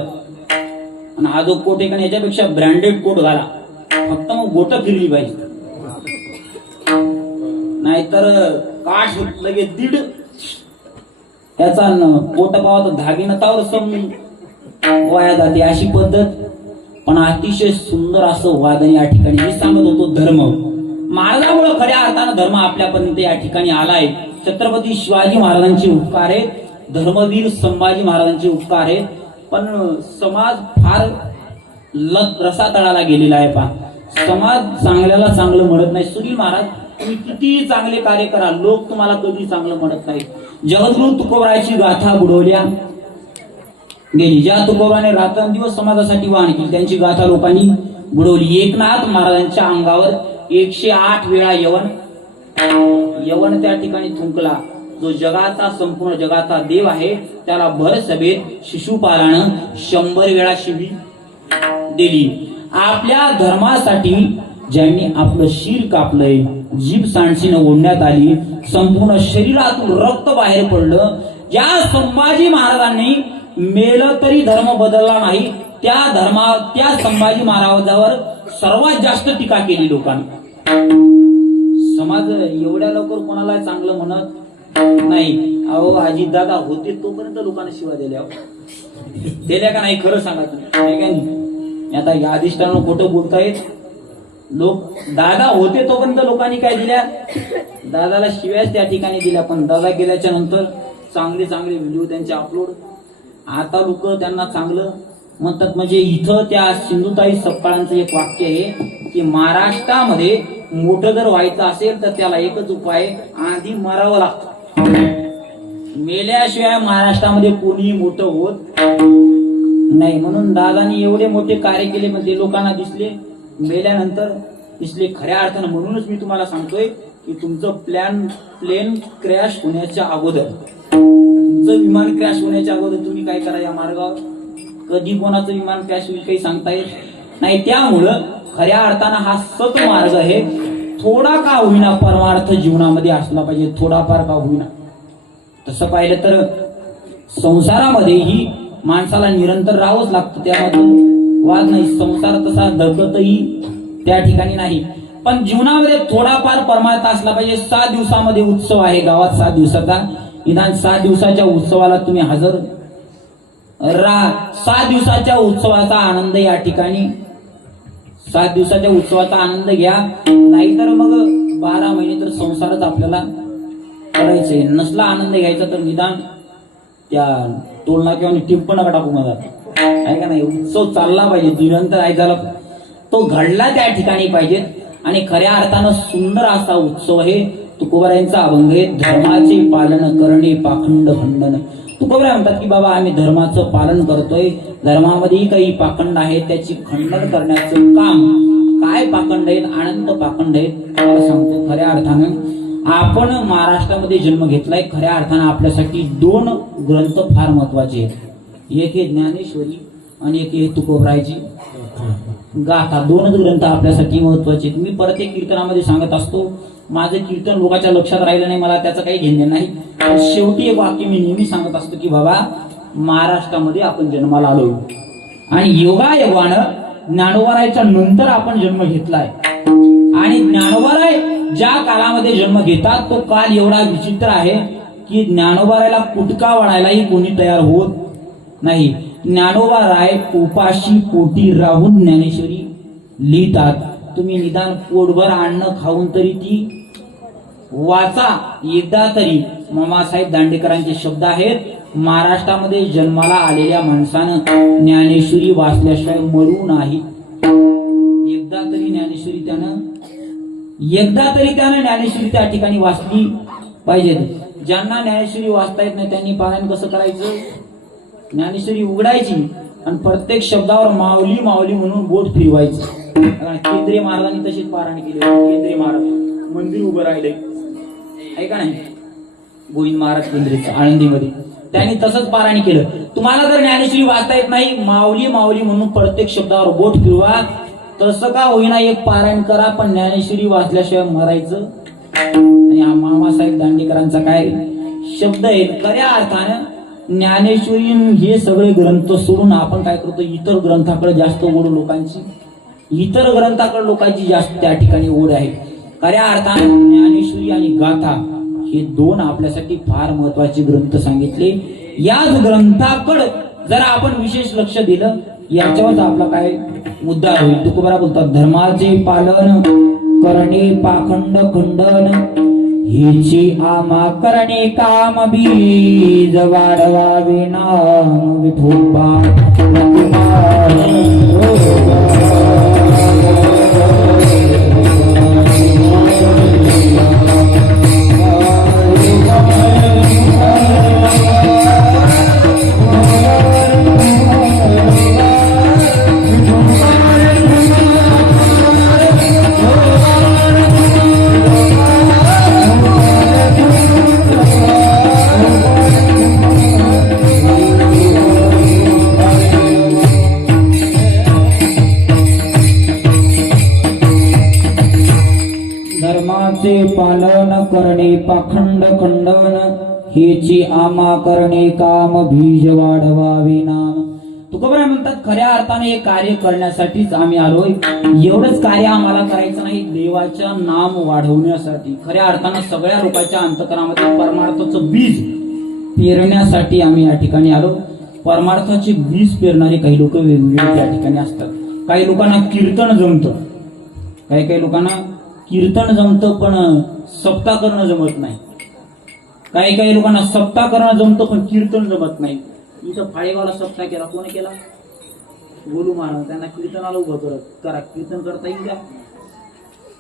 आणि हा जो कोट आहे का याच्यापेक्षा ब्रँडेड कोट घाला, फक्त मग बोट फिरली पाहिजे, नाहीतर काठ लगेच दीड त्याचा पोट पावा धागिनतावर समजून वाया जाते, अशी पद्धत. पण अतिशय सुंदर असं वादन या ठिकाणी मी सांगत होतो. धर्म महाराजामुळे खऱ्या अर्थानं धर्म आपल्यापर्यंत या ठिकाणी आलाय. छत्रपती शिवाजी महाराजांचे उपकार आहेत, धर्मवीर संभाजी महाराजांचे उपकार आहेत. पण समाज फार रसातळाला गेलेला आहे. पहा, समाज चांगल्याला चांगलं म्हणत नाही. सुनील महाराज, तुम्ही किती चांगले कार्य करा, लोक तुम्हाला कधी चांगलं म्हणत नाही. जगद्गुरु तुकोबरायची गाथा बुडवल्या गेली. ज्या तुकोबराने रात्रंदिवस समाजासाठी वाहन केली, त्यांची गाथा लोकांनी बुडवली. एकनाथ महाराजांच्या अंगावर 108 वेळा यवन त्या ठिकाणी थुंकला. जो जगाचा संपूर्ण जगाचा देव आहे त्याला भर सभेत शिशुपालानं 100 वेळा शिवी दिली. आपल्या धर्मासाठी ज्यांनी आपलं शिर कापलंय, जीभ सांडशीनं ओढण्यात आली, संपूर्ण शरीरातून रक्त बाहेर पडलं, ज्या संभाजी महाराजांनी मेलं तरी धर्म बदलला नाही, त्या संभाजी महाराजावर सर्वात जास्त टीका केली लोकांनी. समाज एवढ्या लवकर कोणाला चांगलं म्हणत नाही. अहो अजितदादा होते तोपर्यंत लोकांना शिवा दिल्या का नाही, खरं सांगा तुम्ही. आता या अधिष्ठानानं खोटं बोलतायत लोक. दादा होते तोपर्यंत लोकांनी काय दिल्या, दादाला शिव्याच त्या ठिकाणी दिल्या. पण दादा गेल्याच्या नंतर चांगले चांगले व्हिडिओ त्यांचे अपलोड. आता लोक त्यांना चांगलं म्हणतात. म्हणजे इथं त्या सिंधुताई सपकाळांचं एक वाक्य आहे की महाराष्ट्रामध्ये मोठं जर व्हायचं असेल तर त्याला एकच उपाय, आधी मरावं लागतं. मेल्याशिवाय महाराष्ट्रामध्ये कोणी मोठं होत नाही. म्हणून दादानी एवढे मोठे कार्य केले म्हणजे लोकांना दिसले, मेल्यानंतर दिसले खऱ्या अर्थानं. म्हणूनच मी तुम्हाला सांगतोय की तुमचं प्लेन क्रॅश होण्याच्या अगोदर, तुमचं विमान क्रॅश होण्याच्या अगोदर तुम्ही काय करा, या मार्गावर कधी कोणाचं विमान क्रॅश होईल काही सांगता येत नाही. त्यामुळं खऱ्या अर्थानं हा सत मार्ग आहे. थोडा का होईना परमार्थ जीवनामध्ये असला पाहिजे, थोडाफार का होईना. तसं पाहिलं तर संसारामध्येही माणसाला निरंतर राहावंच लागतं, त्यामध्ये वाद नाही. संसार तसा धकतही त्या ठिकाणी नाही, पण जीवनामध्ये थोडाफार परमार्थ असला पाहिजे. 7 दिवसामध्ये उत्सव आहे गावात, 7 दिवसाचा. निदान 7 दिवसाच्या उत्सवाला तुम्ही हजर राहा. 7 दिवसाच्या उत्सवाचा आनंद या ठिकाणी, 7 दिवसाच्या उत्सवाचा आनंद घ्या. नाहीतर मग 12 महिने तर संसारच आपल्याला करायचंय. नसला आनंद घ्यायचा तर निदान त्या टोलनाक्यावर टिप्प नका टाकू मला, आहे का नाही. उत्सव चालला पाहिजे निरंतर, आहे झाला तो घडला त्या ठिकाणी पाहिजे. आणि खऱ्या अर्थानं सुंदर असा उत्सव आहे. तुकोबारायांचा अभंग आहे, धर्माचे पालन करणे पाखंड खंडन. तुकोबाराय म्हणतात की बाबा आम्ही धर्माचं पालन करतोय, धर्मामध्येही काही पाखंड आहेत त्याची खंडन करण्याचं काम. काय पाखंड आहेत, अनंत पाखंड आहेत. मला सांगतो खऱ्या अर्थानं आपण महाराष्ट्रामध्ये जन्म घेतलाय. खऱ्या अर्थानं आपल्यासाठी 2 ग्रंथ फार महत्वाचे आहेत. एक आहे ज्ञानेश्वरी आणि एक आहे तुकोबरायची गाथा. 2च ग्रंथ आपल्यासाठी महत्वाचे आहेत. मी प्रत्येक कीर्तनामध्ये सांगत असतो, माझं कीर्तन लोकांच्या लक्षात राहिलं नाही, मला त्याचं काही घेणं नाही. पण शेवटी एक वाक्य मी नेहमी सांगत असतो की बाबा महाराष्ट्रामध्ये आपण जन्माला आलो आणि योगायोगानं ज्ञानोबारायच्या नंतर आपण जन्म घेतलाय. आणि ज्ञानोबाराय ज्या काळामध्ये जन्म घेतात तो काळ एवढा विचित्र आहे की ज्ञानोबारायला कुटका वाढायलाही कोणी तयार होत नाही. ज्ञानोबाराय उपाशी पोटी राहून ज्ञानेश्वरी लिहितात. तुम्ही निदान पोटभर अन्न खाऊन तरी ती वाचा एकदा तरी. मामासाहेब दांडेकरांचे शब्द आहेत, महाराष्ट्रामध्ये जन्माला आलेल्या माणसानं ज्ञानेश्वरी वाचल्याशिवाय मरू नाही. एकदा तरी त्यानं ज्ञानेश्वरी त्या ठिकाणी वाचली पाहिजे. ज्यांना ज्ञानेश्वरी वाचता येत नाही त्यांनी पारायण कसं करायचं, ज्ञानेश्वरी उघडायची आणि प्रत्येक शब्दावर माऊली माऊली म्हणून बोट फिरवायचं. केंद्रीय महाराजांनी तशीच पारायण केली. केंद्रीय महाराज मंदिर उभं राहिले आहे का नाही, गोविंद महाराज केंद्रीय आळंदीमध्ये, त्यांनी तसंच पारायण केलं. तुम्हाला जर ज्ञानेश्वरी वाचता येत नाही, माऊली माऊली म्हणून प्रत्येक शब्दावर बोट फिरवा. तसं का होईना एक पारायण करा, पण ज्ञानेश्वरी वाचल्याशिवाय मरायचं. आणि हा मामासाहेब दांडेकरांचा काय शब्द आहे. खऱ्या अर्थानं ज्ञानेश्वरी हे सगळे ग्रंथ सोडून आपण काय करतो, इतर ग्रंथाकडे जास्त ओढ लोकांची, इतर ग्रंथाकडे लोकांची जास्त त्या ठिकाणी ओढ आहे. खऱ्या अर्थानं ज्ञानेश्वरी आणि गाथा हे 2 आपल्यासाठी फार महत्वाचे ग्रंथ सांगितले. याच ग्रंथाकडे जर आपण विशेष लक्ष दिलं, याच्यावर आपला काय मुद्दा होईल. तुकोबारा बोलतात, धर्माचे पालन करणे पाखंड खंडन, हिची आमा करणे काम बीज वाढवावे नाम विठोबा. धर्माचे पालन करणे पाखंड खंडन हेची आमा करणे काम बीज वाढवावे नाम. तुकोबराय म्हणतात खऱ्या अर्थाने हे कार्य करण्यासाठीच आम्ही आलोय. एवढंच कार्य आम्हाला करायचं नाही, देवाच्या नाम वाढवण्यासाठी खऱ्या अर्थानं सगळ्या लोकांच्या अंतकरणामध्ये परमार्थाचं बीज पेरण्यासाठी आम्ही या ठिकाणी आलो. परमार्थाचे बीज पेरणारे काही लोक वेगवेगळे त्या ठिकाणी असतात. काही लोकांना कीर्तन जमतं, काही लोकांना कीर्तन जमतं पण सप्ताह करणं जमत नाही. काही लोकांना सप्ताह करणं जमतं पण कीर्तन जमत नाही. इथं फाळेगावला सप्ताह केला, कोणी केला? बोलू महाराज. त्यांना कीर्तनाला उभं करा, कीर्तन करता येईल का?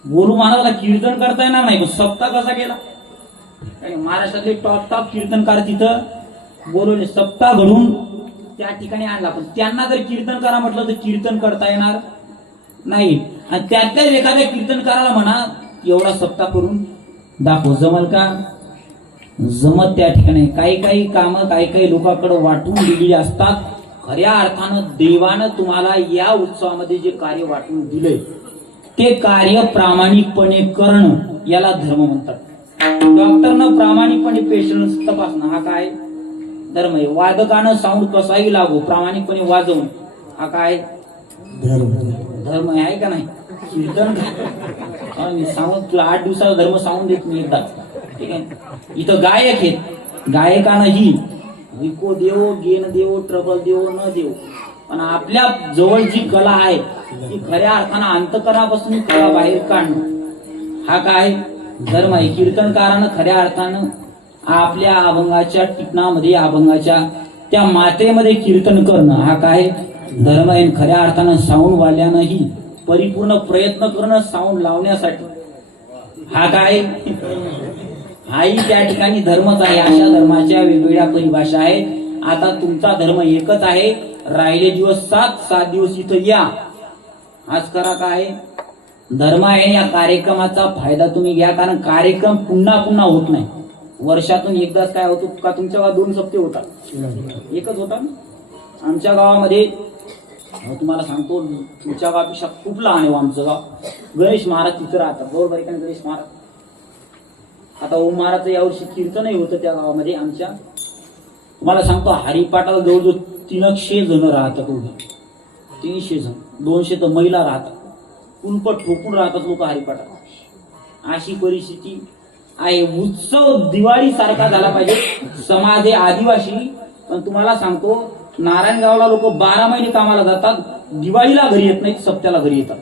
बोलू महाराजला कीर्तन करता येणार नाही, पण सप्ताह कसा केला? महाराष्ट्रातले टॉप कीर्तनकार तिथं बोलवले, सप्ताह घडून त्या ठिकाणी आणला. पण त्यांना जर कीर्तन करा म्हटलं तर कीर्तन करता येणार नाही. आणि त्यातल्याच एखाद्या कीर्तनकाराला म्हणा एवढा सप्ताह करून दाखव, जमल का? जमत त्या ठिकाणी. काही कामं काही लोकांकडे वाटून दिलेली असतात. खऱ्या अर्थानं देवानं तुम्हाला या उत्सवामध्ये जे कार्य वाटून दिलंय ते कार्य प्रामाणिकपणे करणं याला धर्म म्हणतात. डॉक्टरनं प्रामाणिकपणे पेशंट तपासणं हा काय धर्म आहे. वादकानं साऊंड कसाही लागू प्रामाणिकपणे वाजवून हा काय धर्म आहे का नाही? कीर्तन साऊंड तुला 8 दिवसाचा धर्म साऊंड देत मी एकदा, ठीक आहे. इथं गायक आहेत, गायकानंही विको देव गेन देव ट्रबल देव न देव, पण आपल्या जवळ जी कला आहे ती खऱ्या अर्थानं अंतकरणापासून कला बाहेर काढणं हा काय धर्म आहे. कीर्तनकारानं खऱ्या अर्थानं आपल्या अभंगाच्या टिपणामध्ये अभंगाच्या त्या मात्रेमध्ये कीर्तन करणं हा काय धर्म आहे. खऱ्या अर्थानं साऊंड वाल्यानंही परिपूर्ण प्रयत्न करणं साऊंड लावण्यासाठी हा काय हाही त्या ठिकाणी धर्मच आहे. अशा धर्माच्या वेगवेगळ्या परिभाषा आहेत. आता तुमचा धर्म एकच आहे. राहिले दिवस 7 दिवस इथं या, आज करा काय धर्म आहे. या कार्यक्रमाचा फायदा तुम्ही घ्या, कारण कार्यक्रम पुन्हा होत नाही. वर्षातून एकदाच काय होतो का? तुमच्या गावात 2 सप्ते होतात, एकच होता. आमच्या गावामध्ये तुम्हाला सांगतो, तुमच्या गावापेक्षा खूप लहान आहे आमचं गाव. गणेश महाराज तिथं राहतात, बरोबर आहे का? गणेश महाराज. आता ओम महाराजचं यावर्षी कीर्तनही होतं त्या गावामध्ये आमच्या. तुम्हाला सांगतो हरिपाठाला जवळजवळ 300 जण राहतात. 300 जण, 200 तर महिला राहतात. कुलपट ठोकून राहतात लोक हरिपाठात. अशी परिस्थिती आहे. उत्सव दिवाळी सारखा झाला पाहिजे. समाज हे आदिवासी, पण तुम्हाला सांगतो नारायणगावला लोक 12 महिने कामाला जातात, दिवाळीला घरी येत नाहीत, सप्त्याला घरी येतात.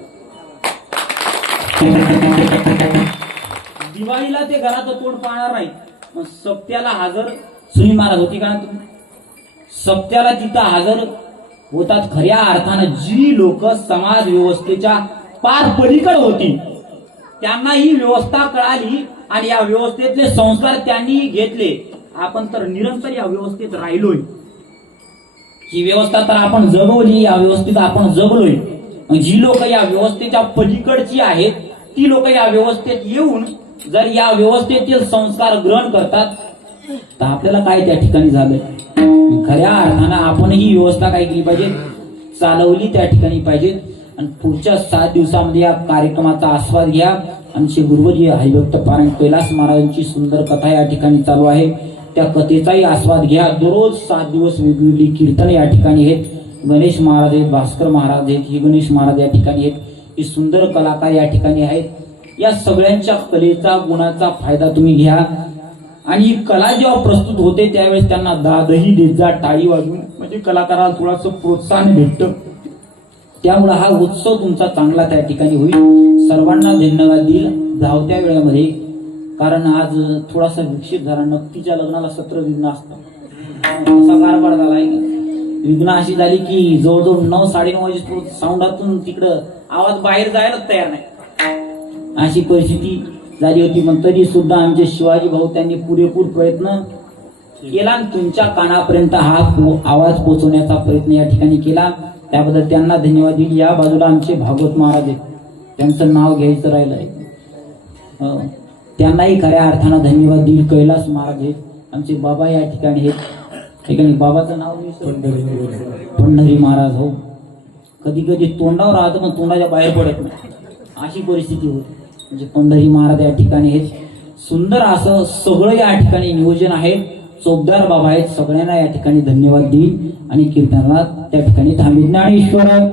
दिवाळीला ते घराचं तोंड पाहणार नाहीत, पण सप्त्याला हजर. सुनी महाराज होती का तुम्ही? सप्त्याला तिथं हजर होतात. खऱ्या अर्थानं जी लोक समाज व्यवस्थेच्या पार पलीकडे होती त्यांना ही व्यवस्था कळाली आणि या व्यवस्थेतले संस्कार त्यांनी घेतले. आपण तर निरंतर या व्यवस्थेत राहिलोय. ही व्यवस्था तर आपण जगवली, या व्यवस्थेत आपण जगलोय. जी लोक या व्यवस्थेच्या पलीकडची आहेत ती लोक या व्यवस्थेत येऊन जर या व्यवस्थेतील संस्कार ग्रहण करतात तर आपल्याला काय त्या ठिकाणी झालंय. खऱ्या अर्थानं आपण ही व्यवस्था काय केली पाहिजे, चालवली त्या ठिकाणी पाहिजे. आणि पुढच्या 7 दिवसामध्ये या कार्यक्रमाचा आस्वाद घ्या. आमचे गुरुवर्य हरिभक्त पारायण कैलास महाराजांची सुंदर कथा या ठिकाणी चालू आहे, त्या कथेचाही आस्वाद घ्या. दररोज 7 दिवस वेगवेगळी कीर्तन या ठिकाणी आहेत. गणेश महाराज आहेत, भास्कर महाराज आहेत, हे गणेश महाराज या ठिकाणी आहेत. हे सुंदर कलाकार या ठिकाणी आहेत. या सगळ्यांच्या कलेचा गुणाचा फायदा तुम्ही घ्या. आणि ही कला जेव्हा प्रस्तुत होते त्यावेळेस त्यांना दादही देत जा, टाळी वाजवून, म्हणजे कलाकाराला थोडंसं प्रोत्साहन भेटतं. त्यामुळे हा उत्सव तुमचा चांगला त्या ठिकाणी होईल. सर्वांना धन्यवाद देईल धावत्या वेळेमध्ये, कारण आज थोडासा विक्षेप झाला. नक्कीच्या लग्नाला 17 विघ्न असतं, असा कारभार झालाय. विघ्न अशी झाली की जवळजवळ 9-9:30 वाजेपर्यंत साऊंडातून तिकडं आवाज बाहेर जायलाच तयार नाही, अशी परिस्थिती झाली होती. पण तरी सुद्धा आमचे शिवाजी भाऊ त्यांनी पुरेपूर प्रयत्न केला आणि तुमच्या कानापर्यंत हा आवाज पोहोचवण्याचा प्रयत्न या ठिकाणी केला. त्याबद्दल त्यांना धन्यवाद देईल. या बाजूला आमचे भागवत महाराज आहेत, त्यांचं नाव घ्यायचं राहिलंय, त्यांनाही खऱ्या अर्थानं धन्यवाद देईल. कैलास महाराज आहेत, आमचे बाबा या ठिकाणी आहेत. ठिकाणी बाबाचं नाव पंढरी महाराज. हो, कधी कधी तोंडावर राहतं पण तोंडाच्या बाहेर पडत नाही, अशी परिस्थिती होती. म्हणजे पंढरी महाराज या ठिकाणी आहेत. सुंदर असं सगळं या ठिकाणी नियोजन आहे. चोपदार बाबा आहेत. सगळ्यांना या ठिकाणी धन्यवाद देईल आणि कीर्तनाला त्या ठिकाणी थांबेल. ज्ञानेश्वर नाही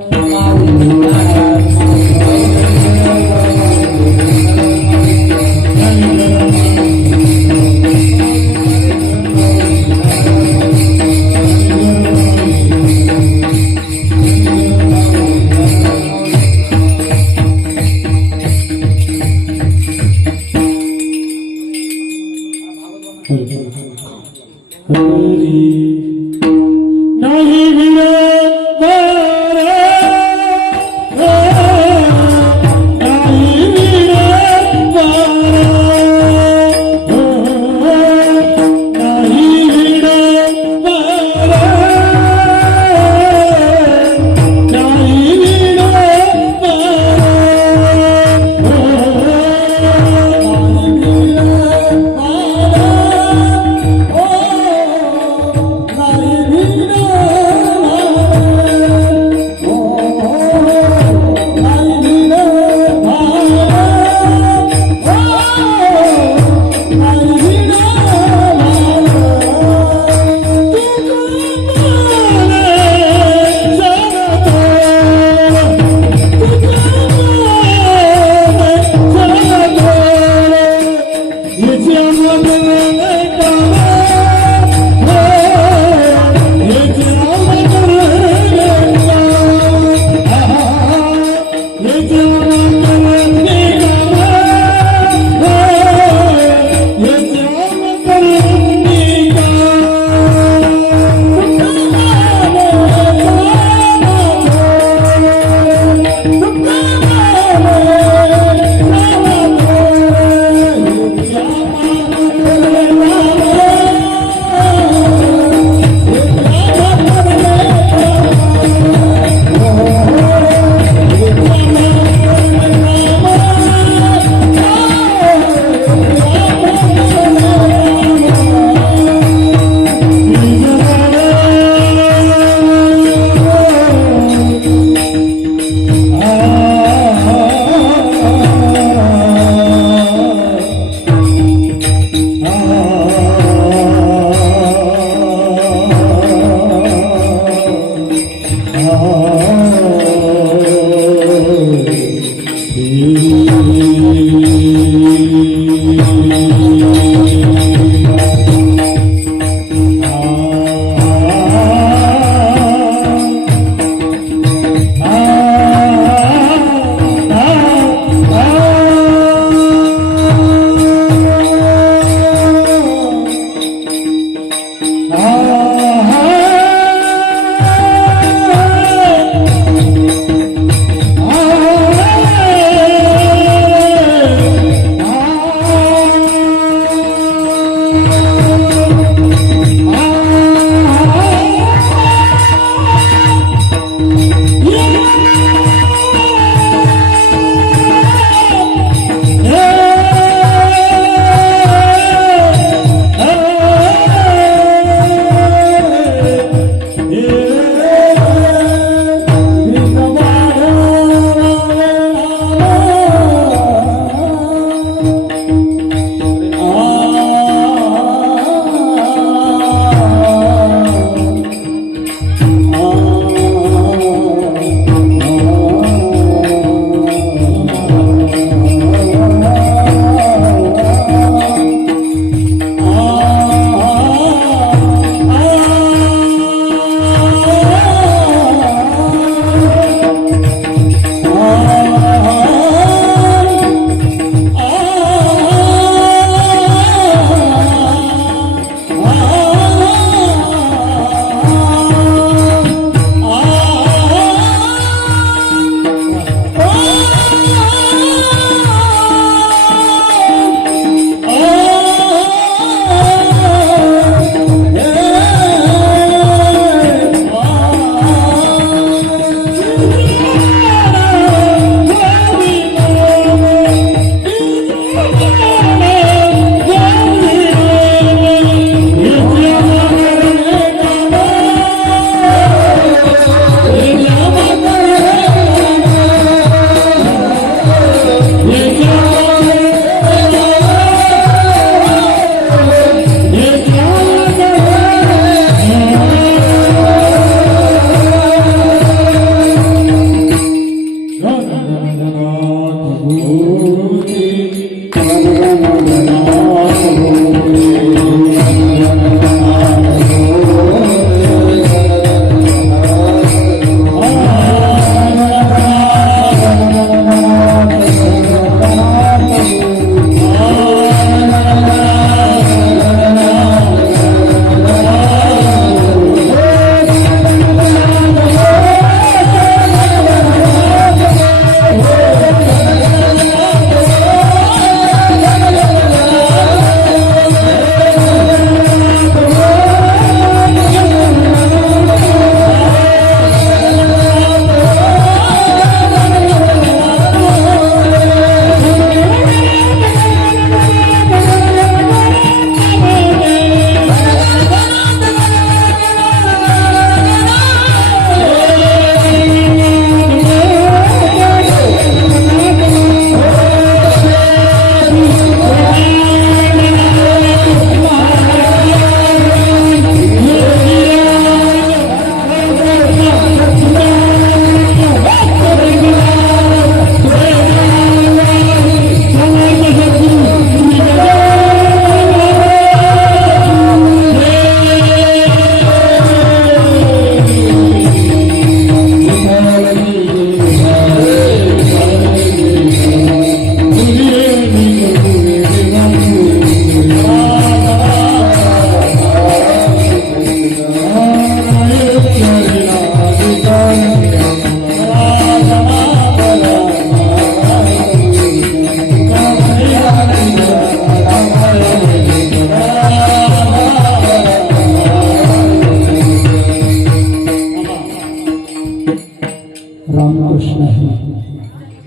रामकृष्ण आहे.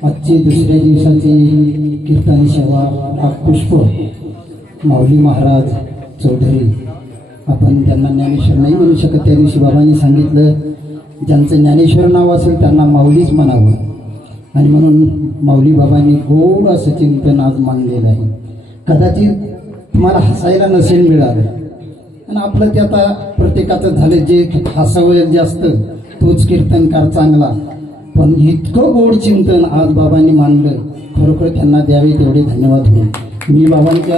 आजची दुसऱ्या दिवसाची कीर्तन सेवा हा पुष्प माऊली महाराज चौधरी. आपण त्यांना ज्ञानेश्वर नाही म्हणू शकत. त्या दिवशी बाबांनी सांगितलं ज्यांचं ज्ञानेश्वर नाव असेल त्यांना माऊलीच म्हणावं, आणि म्हणून माऊली बाबांनी गोड असं चिंतन आज मांडलेलं आहे. कदाचित तुम्हाला हसायला नसेल मिळालं, आणि आपलं ते आता प्रत्येकाचं झालं, जे हसावं जास्त तोच कीर्तनकार चांगला. पण इतकं गोड चिंतन आज बाबांनी मांडलं, खरोखर त्यांना द्यावे तेवढे धन्यवाद होईल. मी बाबांच्या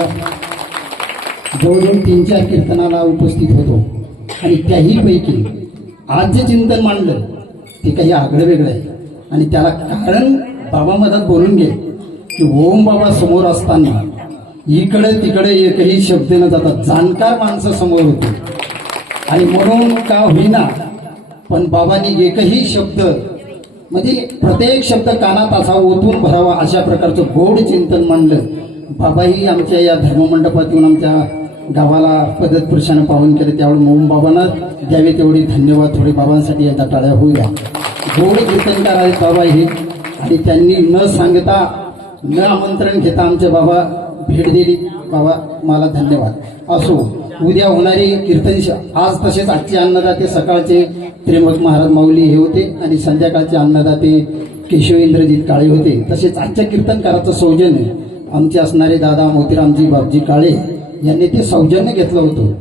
जवळजवळ 3-4 कीर्तनाला उपस्थित होतो, आणि त्याहीपैकी आज जे चिंतन मांडलं ते काही आगळं वेगळं आहे. आणि त्याला कारण बाबा मधात बोलून घे की ओम बाबा समोर असताना इकडे तिकडे एकही शब्द न जातात जाणकार माणसं समोर होते, आणि म्हणून का होईना पण बाबांनी एकही शब्द म्हणजे प्रत्येक शब्द कानात असा ओतून भरावा अशा प्रकारचं गोड चिंतन मांडलं. बाबाही आमच्या या धर्ममंडपात येऊन आमच्या गावाला पदस्पर्शानं पावन केलं, त्यावेळी ओम बाबांना द्यावे तेवढे धन्यवाद. थोडे बाबांसाठी या टाळ्या होऊया. गोड कीर्तनकार आहेत बाबा हे, आणि त्यांनी न सांगता न आमंत्रण घेता आमचे बाबा भेट दिली. बाबा मला धन्यवाद. असो, उद्या होणारी कीर्तन आज तसेच आजचे अन्नदाते सकाळचे त्र्यंबक महाराज माऊली हे होते, आणि संध्याकाळचे अन्नदाते केशव इंद्रजित काळे होते. तसेच आजच्या कीर्तनकाराचं सौजन्य आमचे असणारे दादा मोतीरामजी बापजी काळे यांनी ते सौजन्य घेतलं होतं.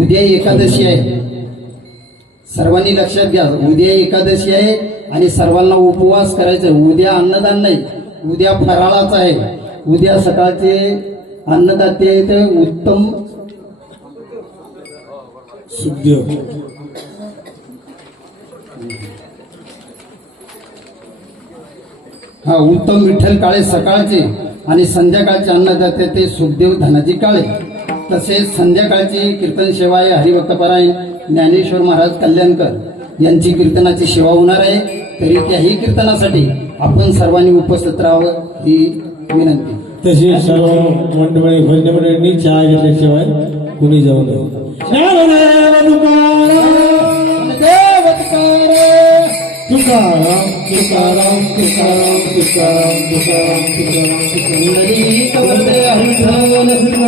उद्या एकादशी आहे, सर्वांनी लक्षात घ्या. उद्या एकादशी आहे आणि सर्वांना उपवास करायचा. उद्या अन्नदान नाही, उद्या फराळाचं आहे. उद्या सकाळचे अन्नदाते ते उत्तम सुखदेव उत्तम विठ्ठल काळे सकाळचे, आणि संध्याकाळचे अन्नदाते ते सुखदेव धनाजी काळे. तसेच संध्याकाळची कीर्तन सेवा आहे हरिभक्तपरायण ज्ञानेश्वर महाराज कल्याणकर यांची कीर्तनाची सेवा होणार आहे. तरी त्याही कीर्तनासाठी आपण सर्वांनी उपस्थित राहावं ही विनंती. तसे सर्व मंडळी भजन मंडळींनी चहा घेतल्याशिवाय कुणी जाऊ नये. तुकाराम तुकाराम तुकाराम तुकाराम तुकाराम तुकाराम तुकाराम